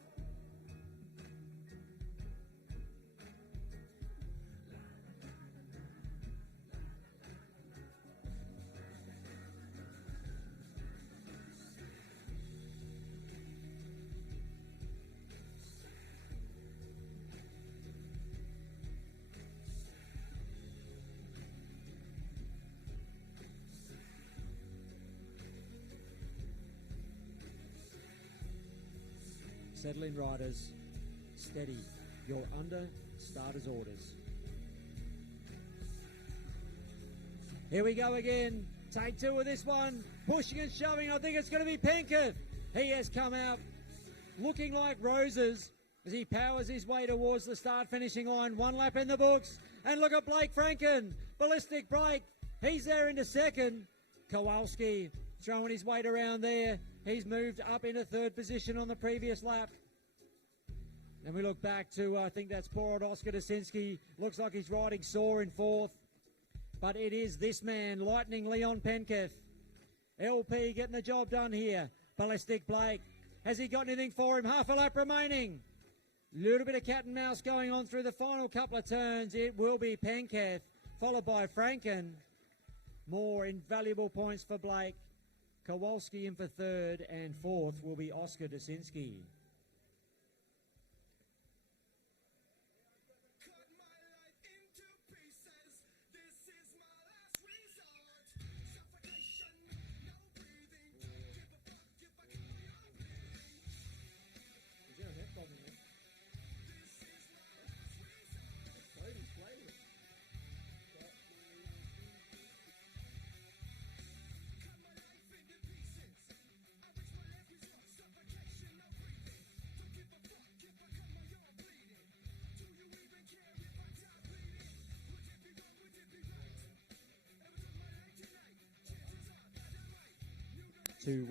Settle in, riders. Steady. You're under starter's orders. Here we go again. Take two of this one. Pushing and shoving. I think it's going to be Penketh. He has come out looking like roses as he powers his way towards the start finishing line. One lap in the books. And look at Blake Franken. Ballistic Blake. He's there into second. Kowalski throwing his weight around there. He's moved up into third position on the previous lap. And we look back to, I think that's poor old Oscar Dasinski. Looks like he's riding sore in fourth. But it is this man, Lightning Leon Penketh. LP getting the job done here. Ballistic Blake. Has he got anything for him? Half a lap remaining. Little bit of cat and mouse going on through the final couple of turns. It will be Penketh, followed by Franken. More invaluable points for Blake. Kowalski in for third, and fourth will be Oscar Dasinski. Two,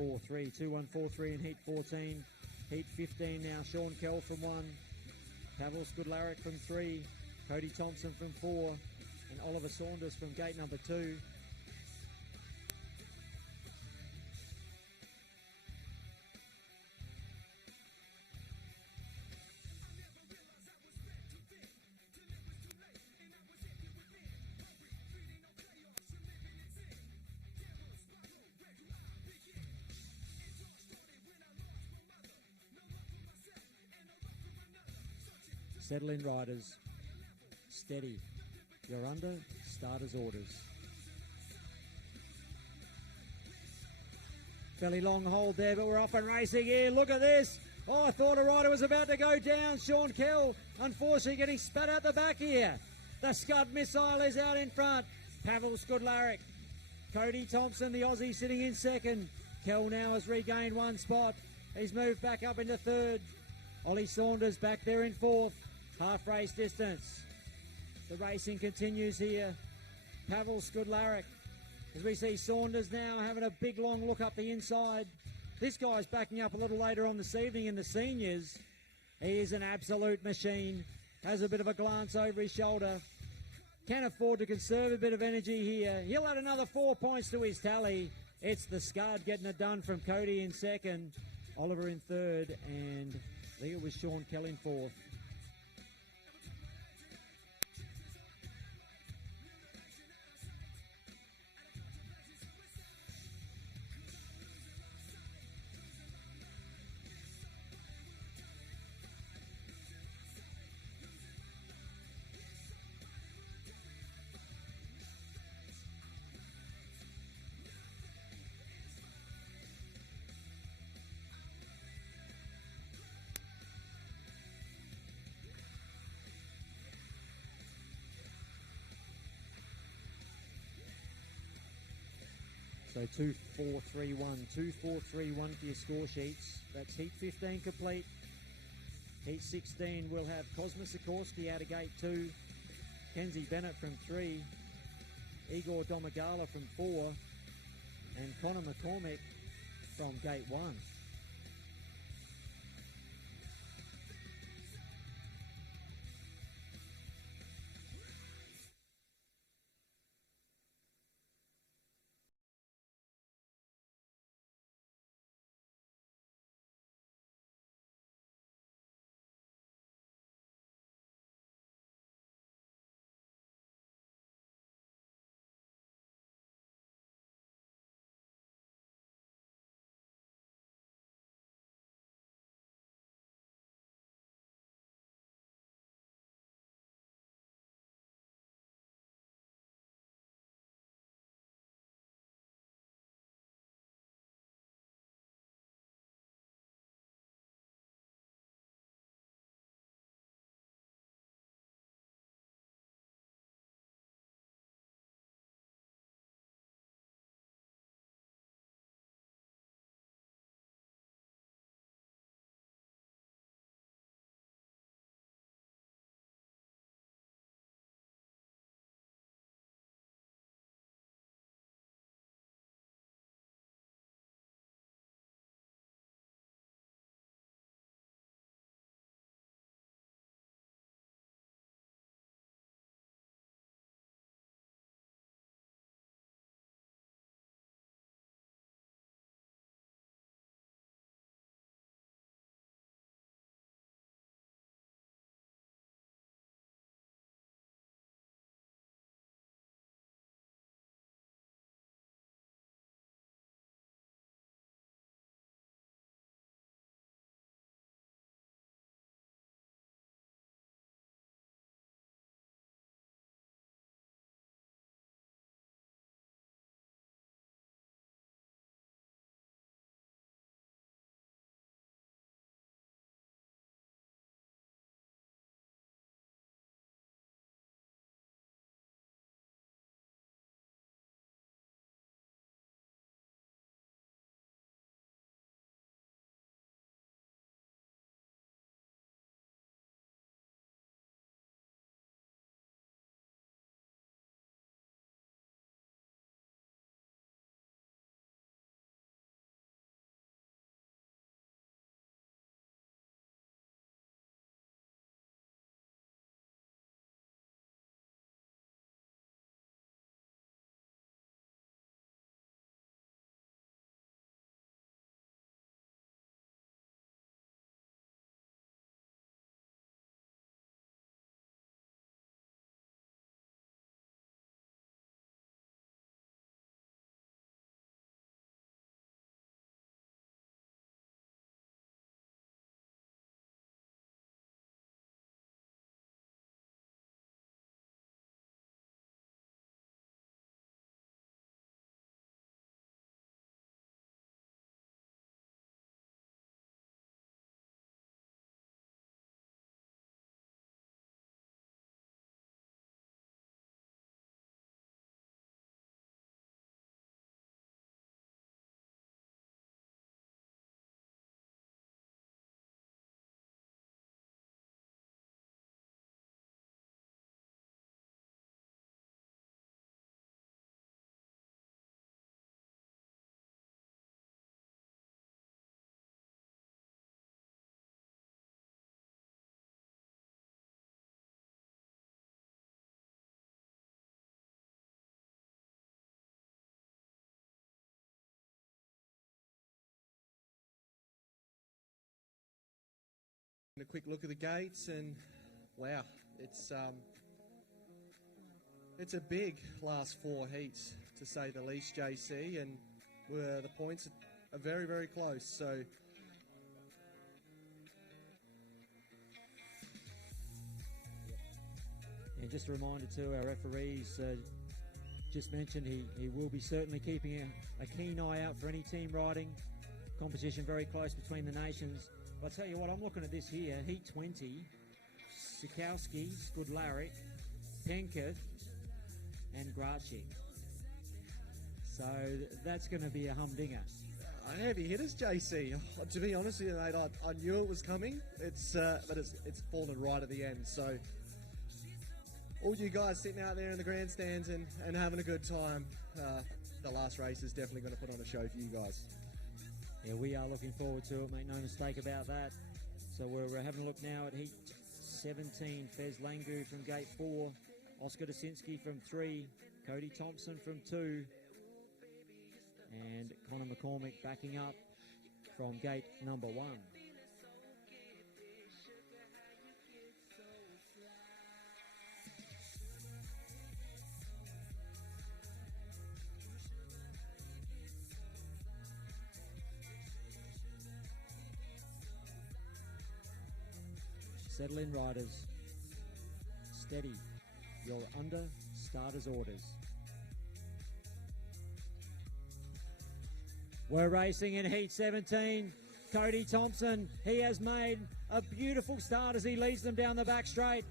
1-4-3, 2-1-4-3 in heat 14. Heat 15 now, Sean Kell from 1. Pavel Skudlaric from 3. Cody Thompson from 4. And Oliver Saunders from gate number 2. Settle in, riders. Steady. You're under starter's orders. Fairly long hold there, but we're off and racing here. Look at this. Oh, I thought a rider was about to go down. Sean Kell, unfortunately, getting spat out the back here. The Scud missile is out in front. Pavel Skudlaric. Cody Thompson, the Aussie, sitting in second. Kell now has regained one spot. He's moved back up into third. Ollie Saunders back there in fourth. Half race distance. The racing continues here. Pavel Skudlaric. As we see Saunders now having a big long look up the inside. This guy's backing up a little later on this evening in the seniors. He is an absolute machine. Has a bit of a glance over his shoulder. Can afford to conserve a bit of energy here. He'll add another 4 points to his tally. It's the Scud getting it done from Cody in second. Oliver in third. And I think it was Sean Kell in fourth. So 2-4-3-1, 2-4-3-1 for your score sheets. That's heat 15 complete. Heat 16 will have Cosma Sikorsky out of gate 2, Kenzie Bennett from 3, Igor Domagala from 4, and Connor McCormick from gate 1. A quick look at the gates, and wow, it's a big last 4 heats to say the least, JC, and the points are very, very close. So and just a reminder to our referees, just mentioned he will be certainly keeping a keen eye out for any team riding. Competition very close between the nations. But I'll tell you what, I'm looking at this here. Heat 20, Sikowski, Skudlaric, Penkert, and Grachi. So that's going to be a humdinger. Heavy hitters, JC. To be honest with you, mate, I knew it was coming. But it's fallen right at the end. So all you guys sitting out there in the grandstands and having a good time, the last race is definitely going to put on a show for you guys. Yeah, we are looking forward to it, make no mistake about that. So we're having a look now at heat 17. Fez Langu from gate 4, Oscar Dasinski from 3, Cody Thompson from 2, and Connor McCormick backing up from gate number 1. Settle in, riders. Steady. You're under starter's orders. We're racing in heat 17. Cody Thompson, he has made a beautiful start as he leads them down the back straight.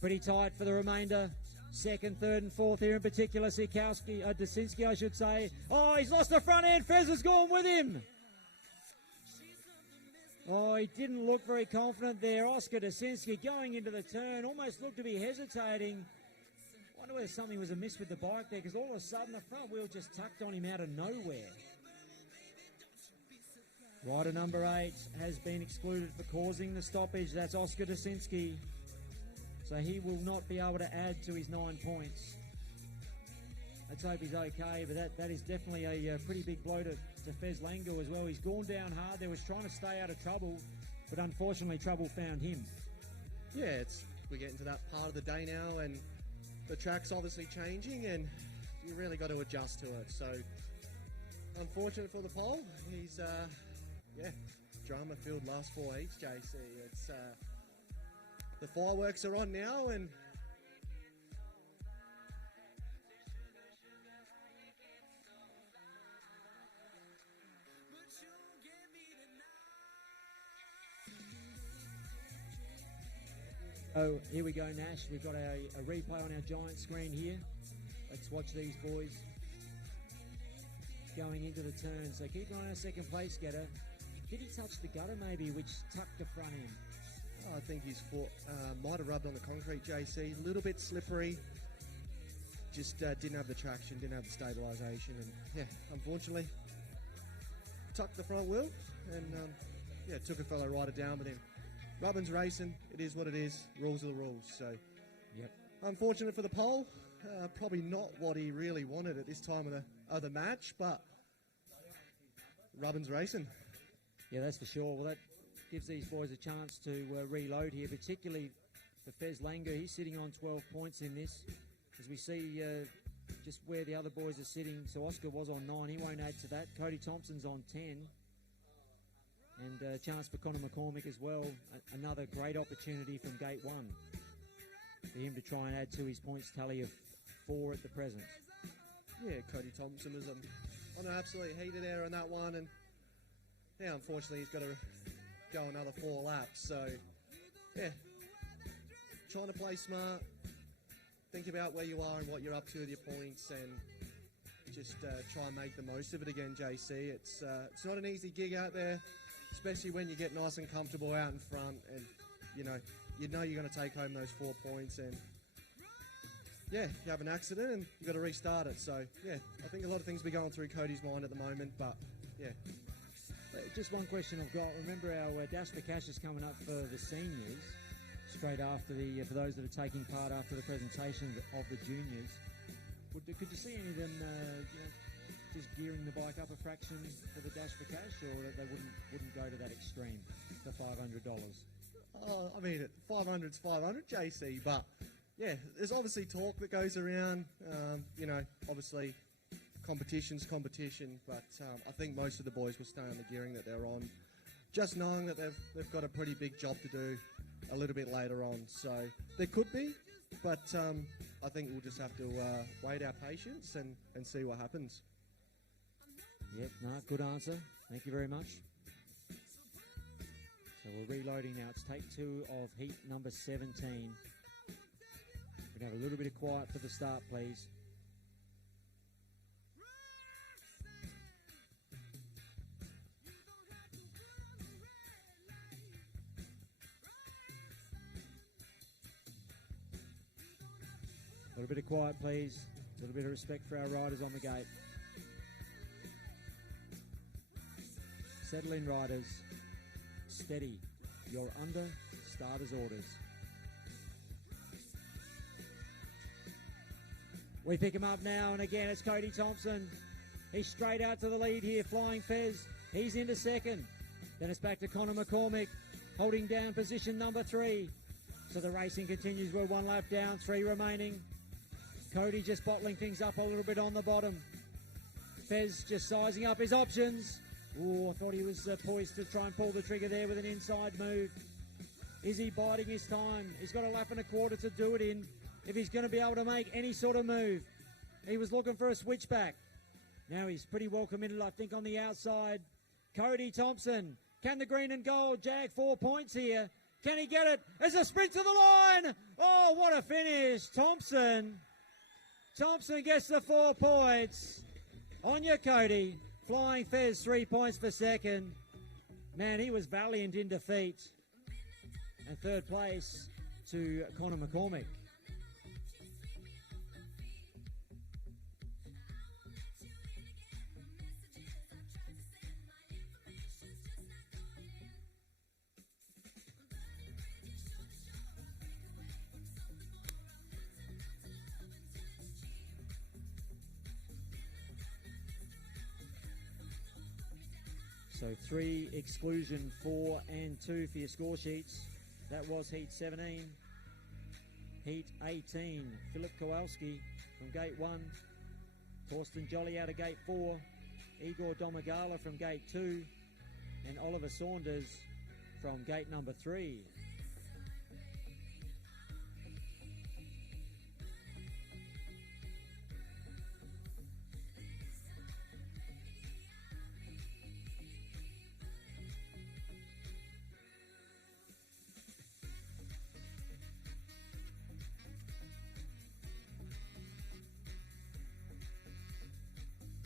Pretty tight for the remainder. Second, third and fourth here in particular. Dasinski, I should say. Oh, he's lost the front end. Fez has gone with him. Oh, he didn't look very confident there. Oscar Dasinski going into the turn, almost looked to be hesitating. Wonder whether something was amiss with the bike there, because all of a sudden the front wheel just tucked on him out of nowhere. Rider number 8 has been excluded for causing the stoppage. That's Oscar Dasinski. So he will not be able to add to his 9 points. Let's hope he's okay, but that is definitely a pretty big blow to Fez Langu as well. He's gone down hard there, was trying to stay out of trouble, but unfortunately trouble found him. Yeah, we're getting to that part of the day now, and the track's obviously changing, and you really got to adjust to it. So, unfortunate for the pole. He's, drama-filled last 4 heats, JC. It's the fireworks are on now, and oh, here we go, Nash. We've got a replay on our giant screen here. Let's watch these boys going into the turn. So keep an eye on our second place getter. Did he touch the gutter maybe, which tucked the front end? I think his foot might have rubbed on the concrete, JC. A little bit slippery. Just didn't have the traction, didn't have the stabilisation, and yeah, unfortunately, tucked the front wheel, and took a fellow rider down with him. Rubbin's racing, it is what it is, rules are the rules, so yep. Unfortunate for the pole, probably not what he really wanted at this time of the match, but Rubbin's racing. Yeah, that's for sure. Well, that gives these boys a chance to reload here, particularly for Fez Langu. He's sitting on 12 points in this, as we see just where the other boys are sitting. So Oscar was on 9, he won't add to that. Cody Thompson's on 10. And a chance for Connor McCormick as well. Another great opportunity from gate 1 for him to try and add to his points tally of 4 at the present. Yeah, Cody Thompson was on an absolute heater there on that one, and yeah, unfortunately he's got to go another 4 laps. So yeah, trying to play smart, think about where you are and what you're up to with your points, and just try and make the most of it again, JC. It's not an easy gig out there, especially when you get nice and comfortable out in front, and you know you're going to take home those 4 points, and yeah, you have an accident and you've got to restart it. So yeah, I think a lot of things be going through Cody's mind at the moment, but yeah. Just one question I've got. Remember our Dash for Cash is coming up for the seniors, straight after for those that are taking part after the presentation of the juniors. Could you see any of them just gearing the bike up a fraction for the Dash for Cash, or they wouldn't go to that extreme for $500? Oh, I mean, 500's 500, JC, but yeah, there's obviously talk that goes around. Obviously competition's competition, but I think most of the boys will stay on the gearing that they're on, just knowing that they've got a pretty big job to do a little bit later on. So there could be, but I think we'll just have to wait our patience and see what happens. Yep, no, good answer. Thank you very much. So we're reloading now. It's take 2 of heat number 17. We're going to have a little bit of quiet for the start, please. little bit of quiet, please. A little bit of respect for our riders on the gate. Settle in, riders. Steady. You're under starter's orders. We pick him up now, and again it's Cody Thompson. He's straight out to the lead here, Flying Fez. He's into second. Then it's back to Connor McCormick, holding down position number 3. So the racing continues. We're 1 lap down, 3 remaining. Cody just bottling things up a little bit on the bottom. Fez just sizing up his options. Oh, I thought he was poised to try and pull the trigger there with an inside move. Is he biding his time? He's got a lap and a quarter to do it in if he's going to be able to make any sort of move. He was looking for a switchback. Now he's pretty well committed, I think, on the outside. Cody Thompson. Can the green and gold jag 4 points here? Can he get it? There's a sprint to the line. Oh, what a finish. Thompson gets the 4 points. On you, Cody. Flying Fez, 3 points for second. Man, he was valiant in defeat. And third place to Connor McCormick. So 3 exclusion, 4 and 2 for your score sheets. That was Heat 17. Heat 18, Philip Kowalski from Gate 1. Torsten Jolly out of Gate 4. Igor Domagala from Gate 2. And Oliver Saunders from Gate number 3.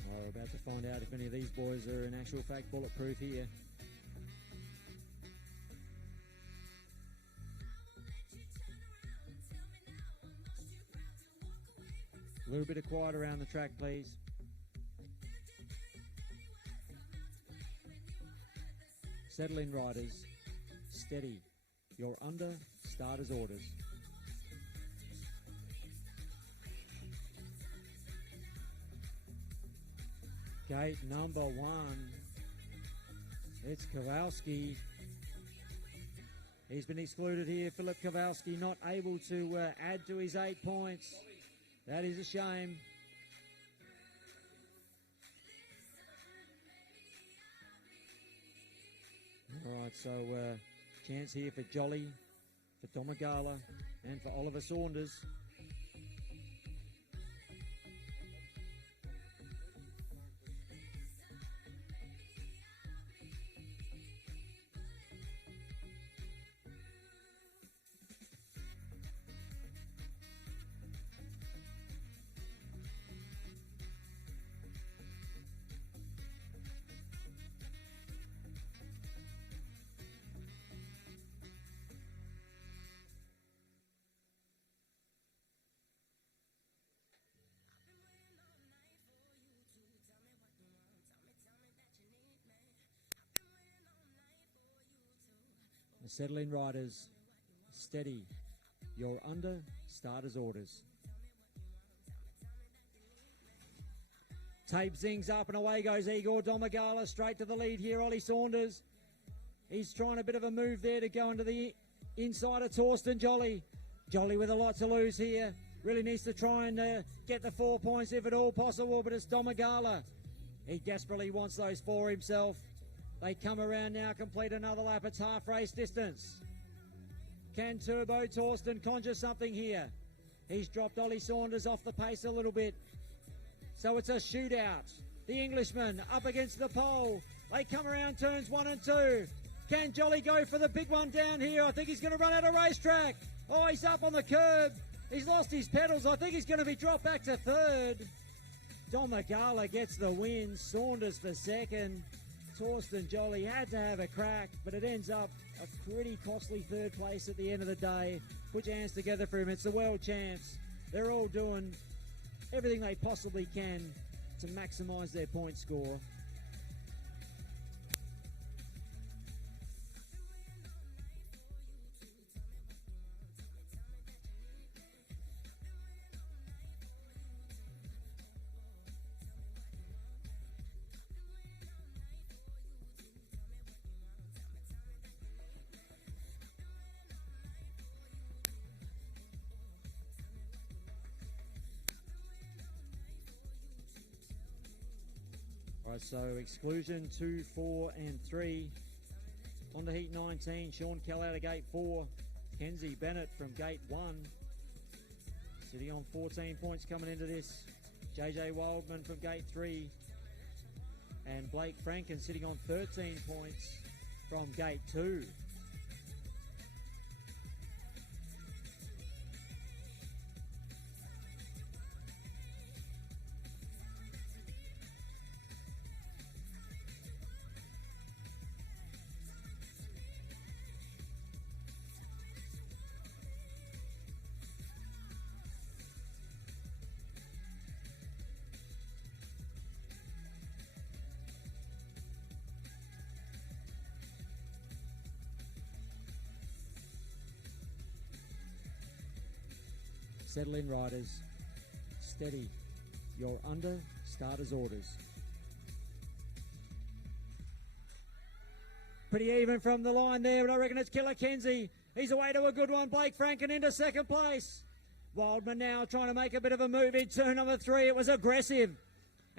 We're about to find out if any of these boys are in actual fact bulletproof here. A little bit of quiet around the track, please. Settle in, riders. Steady. You're under starter's orders. Gate number 1. It's Kowalski. He's been excluded here. Philip Kowalski not able to add to his 8 points. That is a shame. All right, so chance here for Jolly, for Domagala, and for Oliver Saunders. Settle in, riders. Steady. You're under starter's orders. Tape zings up and away goes Igor Domagala. Straight to the lead here, Ollie Saunders. He's trying a bit of a move there to go into the inside of Torsten Jolly. Jolly with a lot to lose here. Really needs to try and get the 4 points if at all possible, but it's Domagala. He desperately wants those 4 himself. They come around now, complete another lap. It's half race distance. Can Turbo Torsten conjure something here? He's dropped Ollie Saunders off the pace a little bit. So it's a shootout. The Englishman up against the pole. They come around turns 1 and 2. Can Jolly go for the big one down here? I think he's going to run out of racetrack. Oh, he's up on the curb. He's lost his pedals. I think he's going to be dropped back to third. Domagala gets the win. Saunders for second. Torsten Jolly had to have a crack, but it ends up a pretty costly third place at the end of the day. Put your hands together for him. It's the world champs. They're all doing everything they possibly can to maximise their point score. Right, so exclusion 2, 4 and 3. On to heat 19, Sean Kell out of gate 4. Kenzie Bennett from gate 1. Sitting on 14 points coming into this. JJ Wildman from gate 3. And Blake Franken sitting on 13 points from gate 2. Settle in, riders. Steady. You're under starter's orders. Pretty even from the line there, but I reckon it's Killer Kenzie. He's away to a good one. Blake Franken into second place. Wildman now trying to make a bit of a move in turn number 3. It was aggressive,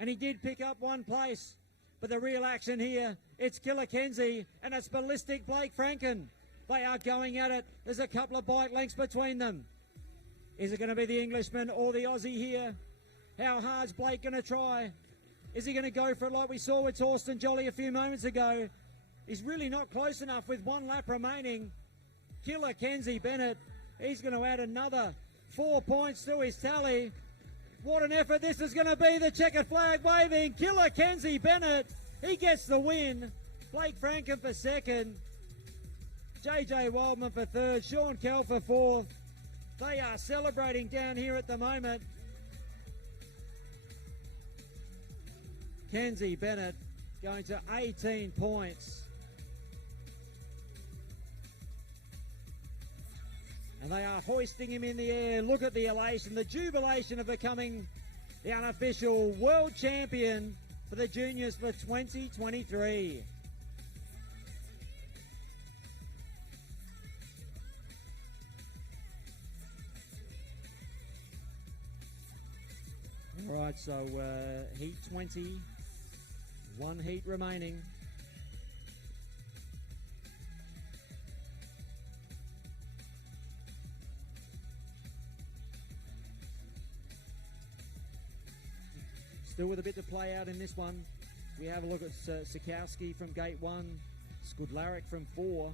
and he did pick up one place. But the real action here, it's Killer Kenzie, and it's ballistic Blake Franken. They are going at it. There's a couple of bike lengths between them. Is it going to be the Englishman or the Aussie here? How hard's Blake going to try? Is he going to go for it like we saw with Torsten Jolly a few moments ago? He's really not close enough with 1 lap remaining. Killer Kenzie Bennett, he's going to add another 4 points to his tally. What an effort this is going to be. The checkered flag waving. Killer Kenzie Bennett, he gets the win. Blake Franken for second. JJ Wildman for third. Sean Kell for fourth. They are celebrating down here at the moment. Kenzie Bennett going to 18 points. And they are hoisting him in the air. Look at the elation, the jubilation of becoming the unofficial world champion for the juniors for 2023. All right, so heat 20, 1 heat remaining. Still with a bit to play out in this one. We have a look at Sikowski from gate 1, Skudlaric from 4,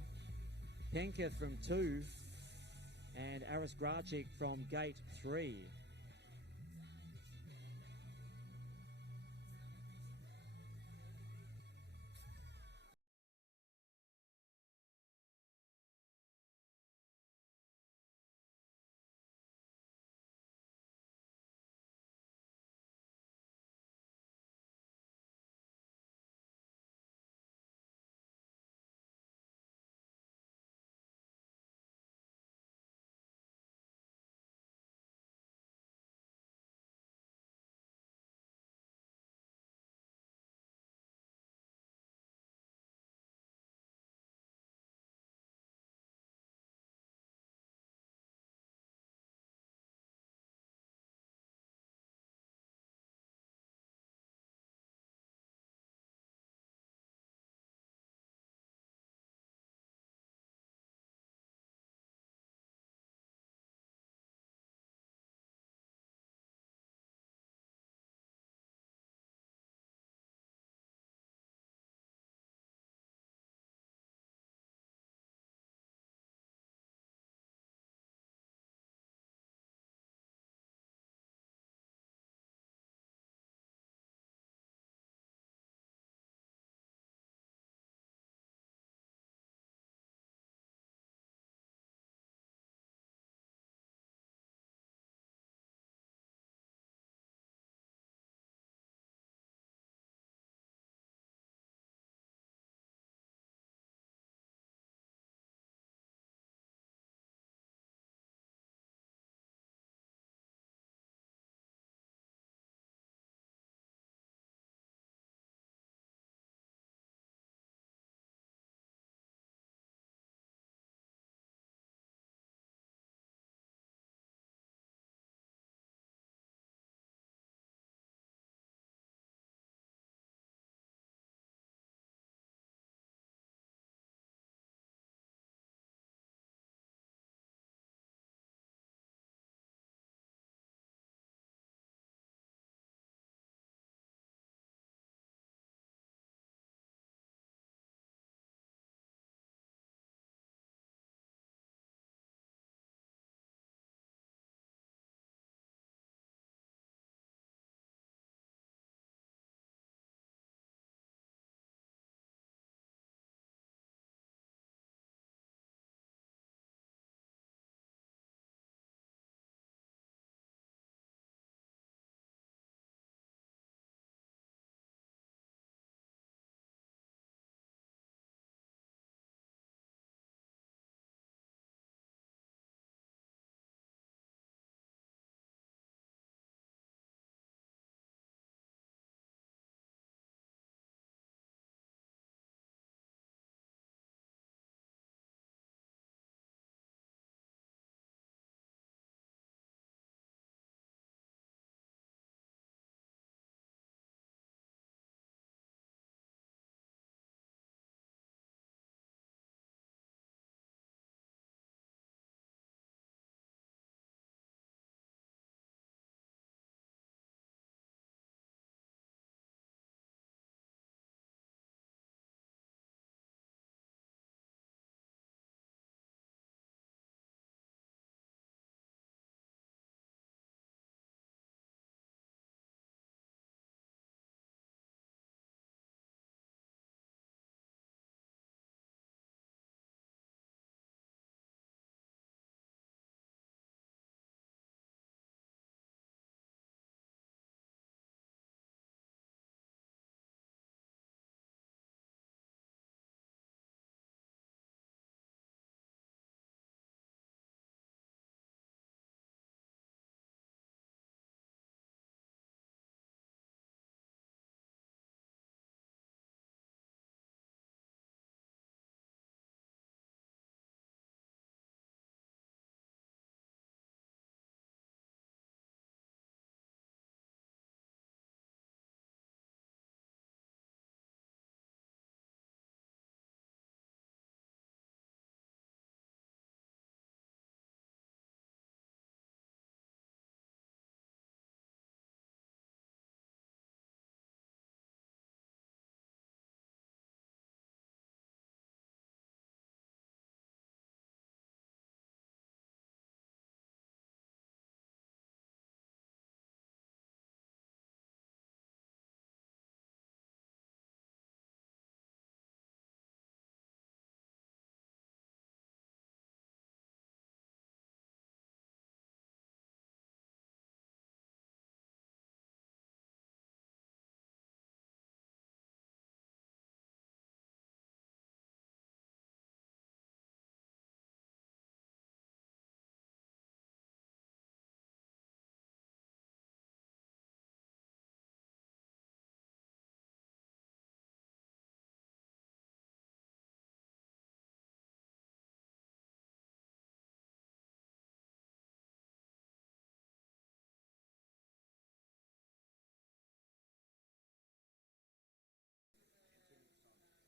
Penka from 2, and Aris Gracic from gate 3.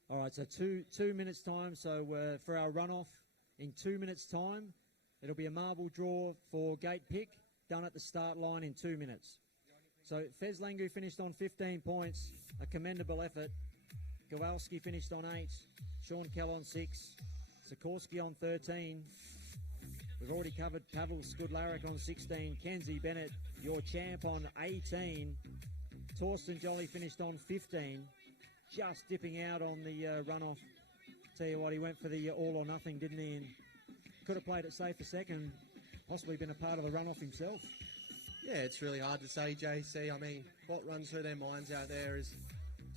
All right, so two minutes time. So for our runoff in 2 minutes time, it'll be a marble draw for gate pick done at the start line in 2 minutes. So Fez Langu finished on 15 points, a commendable effort. Kowalski finished on 8, Sean Kell on 6, Sikorsky on 13. We've already covered Pavel Skudlaric on 16, Kenzie Bennett, your champ, on 18. Torsten Jolly finished on 15, just dipping out on the runoff. Tell you what, he went for the all or nothing, didn't he? And could have played it safe for second, possibly been a part of the runoff himself. Yeah, it's really hard to say, JC. I mean, what runs through their minds out there is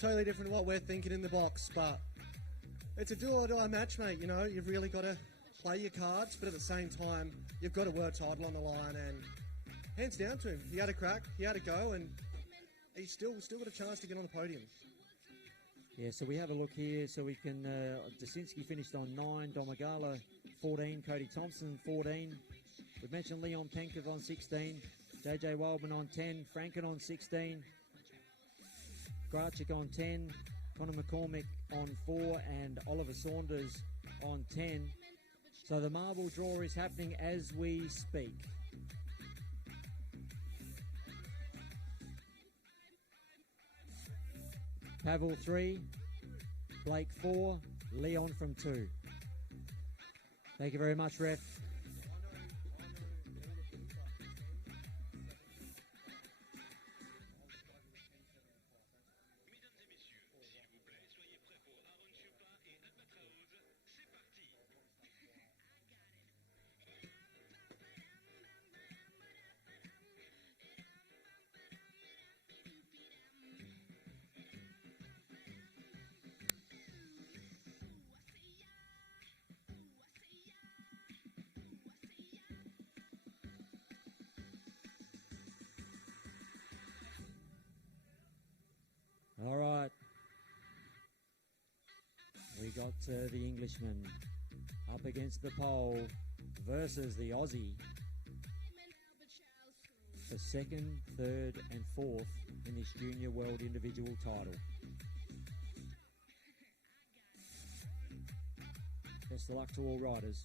totally different to what we're thinking in the box, but it's a do-or-die match, mate. You know, you've really got to play your cards, but at the same time, you've got a world title on the line, and hands down to him. He had a crack, he had a go, and he's still got a chance to get on the podium. Yeah, so we have a look here. So we can, Jasinski finished on 9, Domagala 14, Cody Thompson 14. We've mentioned Leon Penkov on 16, JJ Wildman on 10, Franken on 16, Grachik on 10, Conor McCormick on 4, and Oliver Saunders on 10. So the marble draw is happening as we speak. Pavel 3, Blake 4, Leon from 2. Thank you very much, ref. All right. We got the Englishman up against the pole versus the Aussie for second, third, and fourth in this junior world individual title. Best of luck to all riders.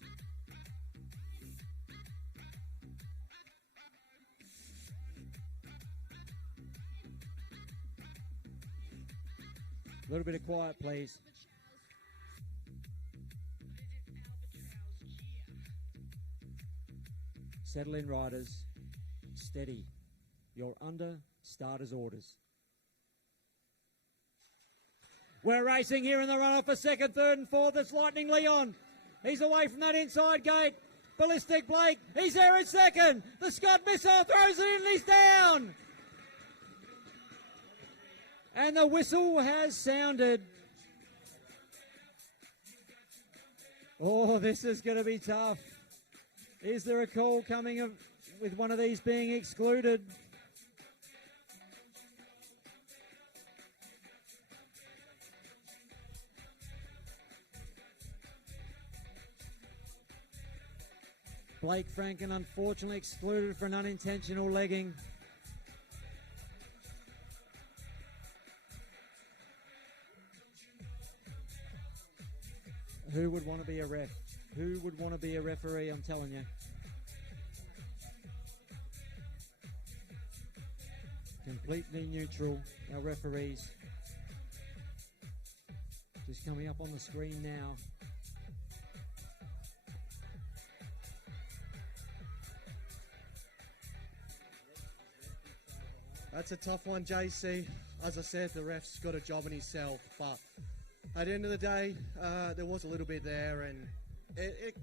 A little bit of quiet, please. Settle in, riders. Steady. You're under starter's orders. We're racing here in the runoff for second, third, and fourth. It's Lightning Leon. He's away from that inside gate. Ballistic Blake. He's there in second. The Scott Missile throws it in and he's down. And the whistle has sounded. Oh, this is going to be tough. Is there a call coming with one of these being excluded? Blake Franken unfortunately excluded for an unintentional legging. Who would want to be a ref? Who would want to be a referee? I'm telling you. Completely neutral, our referees. Just coming up on the screen now. That's a tough one, JC. As I said, the ref's got a job in himself, but at the end of the day, there was a little bit there, and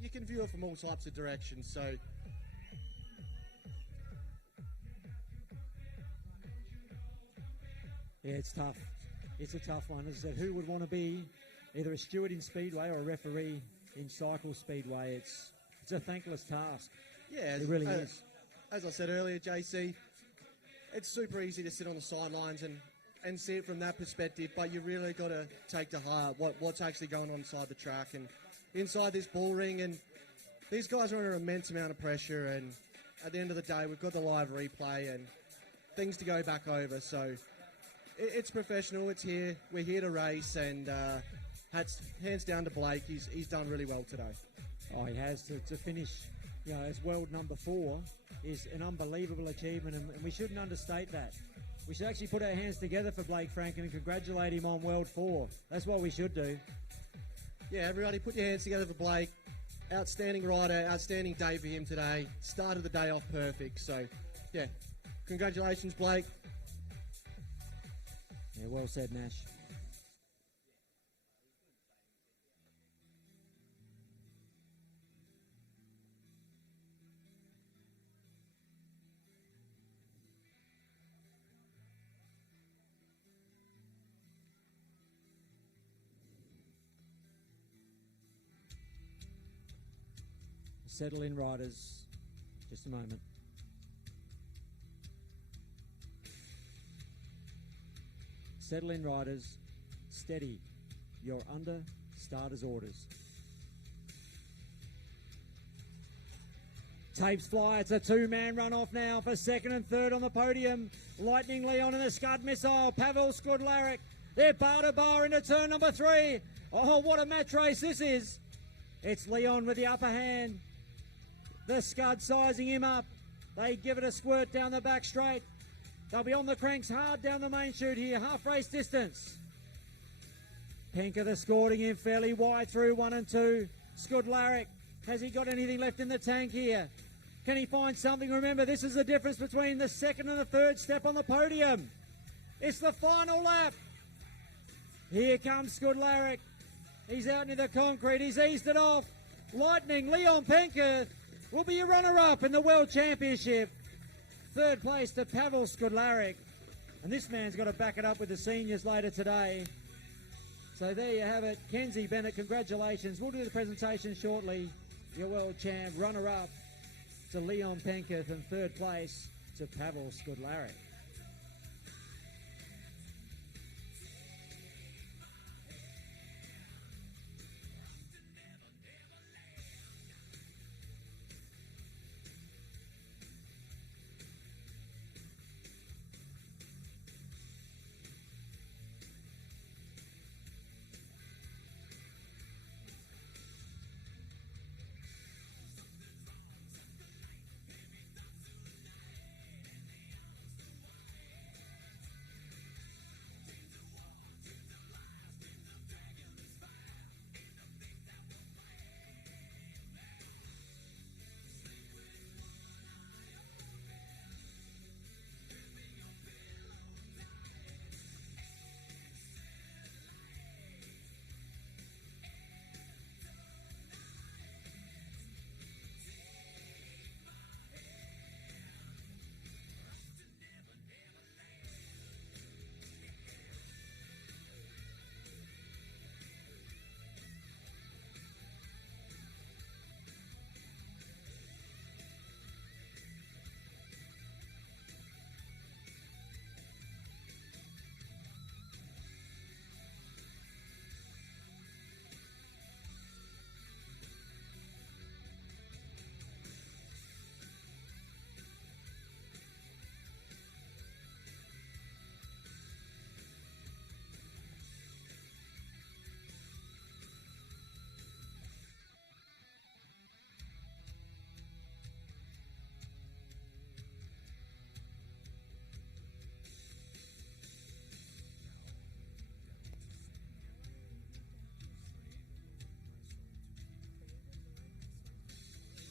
you can view it from all types of directions. So, yeah, it's tough. It's a tough one. As I said, who would want to be either a steward in Speedway or a referee in Cycle Speedway? It's a thankless task. yeah, It really is. As I said earlier, JC, it's super easy to sit on the sidelines and see it from that perspective, but you really got to take to heart what's actually going on inside the track and inside this bull ring. And these guys are under an immense amount of pressure, and at the end of the day, we've got the live replay and things to go back over. So it's professional. It's here. We're here to race, and hands down to Blake. He's done really well today. Oh, he has to finish, as world number 4 is an unbelievable achievement, and we shouldn't understate that. We should actually put our hands together for Blake Franken and congratulate him on World 4. That's what we should do. Yeah, everybody put your hands together for Blake. Outstanding rider, outstanding day for him today. Started the day off perfect. So, yeah, congratulations, Blake. Yeah, well said, Nash. Settle in, riders. Just a moment. Settle in, riders. Steady. You're under starter's orders. Tapes fly. It's a two-man runoff now for second and third on the podium. Lightning Leon and the Scud Missile. Pavel Skudlaric. They're bar to bar into turn number 3. Oh, what a match race this is. It's Leon with the upper hand. The Scud sizing him up. They give it a squirt down the back straight. They'll be on the cranks hard down the main chute here. Half race distance. Pinker, the scoring him fairly wide through 1 and 2. Skudlaric, has he got anything left in the tank here? Can he find something? Remember, this is the difference between the second and the third step on the podium. It's the final lap. Here comes Skudlaric. He's out into the concrete. He's eased it off. Lightning, Leon Penketh will be a runner-up in the World Championship. Third place to Pavel Skudlaric. And this man's got to back it up with the seniors later today. So there you have it. Kenzie Bennett, congratulations. We'll do the presentation shortly. Your World Champ, runner-up to Leon Penketh, and third place to Pavel Skudlaric.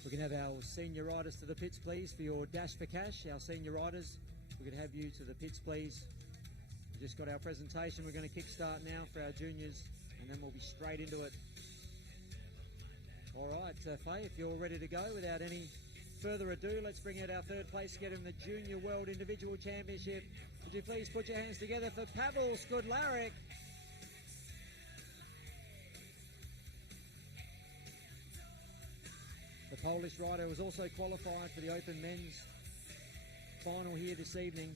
We can have our senior riders to the pits, please, for your dash for cash. Our senior riders, we could have you to the pits, please. We just got our presentation. We're going to kickstart now for our juniors, and then we'll be straight into it. All right, Faye, if you're ready to go, without any further ado, let's bring out our third place getter in the Junior World Individual Championship. Would you please put your hands together for Pavel Skudlaric. The Polish rider was also qualified for the Open Men's final here this evening.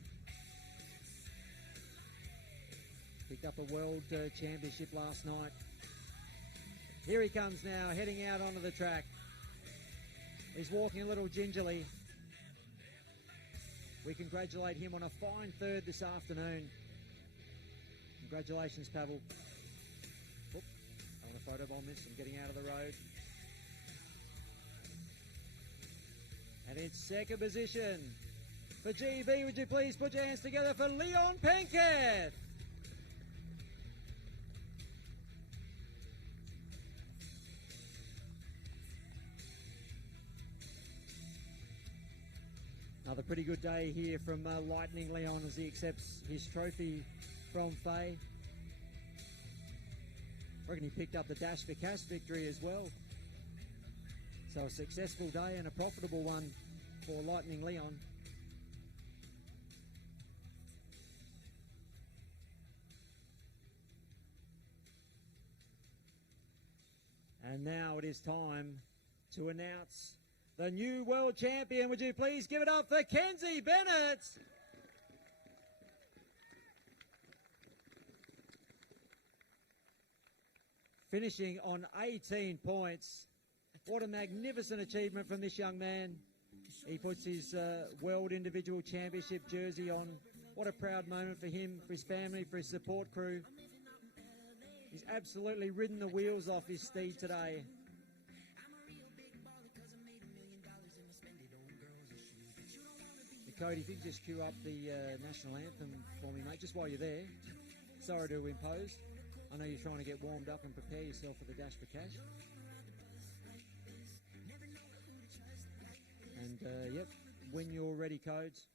Picked up a World Championship last night. Here he comes now, heading out onto the track. He's walking a little gingerly. We congratulate him on a fine third this afternoon. Congratulations, Pavel. Oop. Photobomb this and getting out of the road. And in second position for GB, would you please put your hands together for Leon Penketh? Another pretty good day here from Lightning Leon as he accepts his trophy from Faye. I reckon he picked up the Dash for Cash victory as well. So a successful day and a profitable one for Lightning Leon. And now it is time to announce the new world champion. Would you please give it up for Kenzie Bennett? Finishing on 18 points. What a magnificent achievement from this young man. He puts his World Individual Championship jersey on. What a proud moment for him, for his family, for his support crew. He's absolutely ridden the wheels off his steed today. Cody, if you could just cue up the national anthem for me, mate, just while you're there. Sorry to impose. I know you're trying to get warmed up and prepare yourself for the Dash for Cash. And, yep, when you're ready, Codes.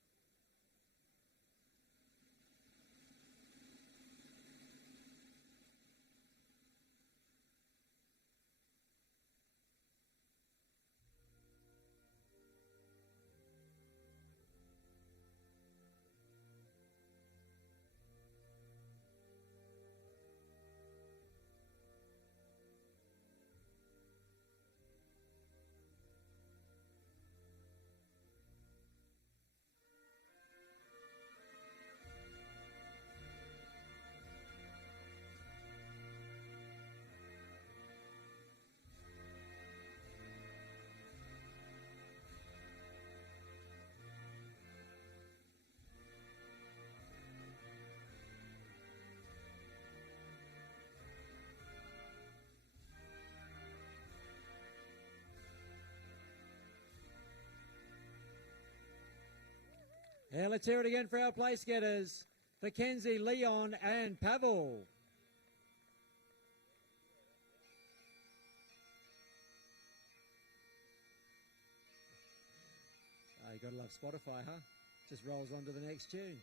And let's hear it again for our place getters, for Kenzie, Leon and Pavel. You got to love Spotify, huh? Just rolls on to the next tune.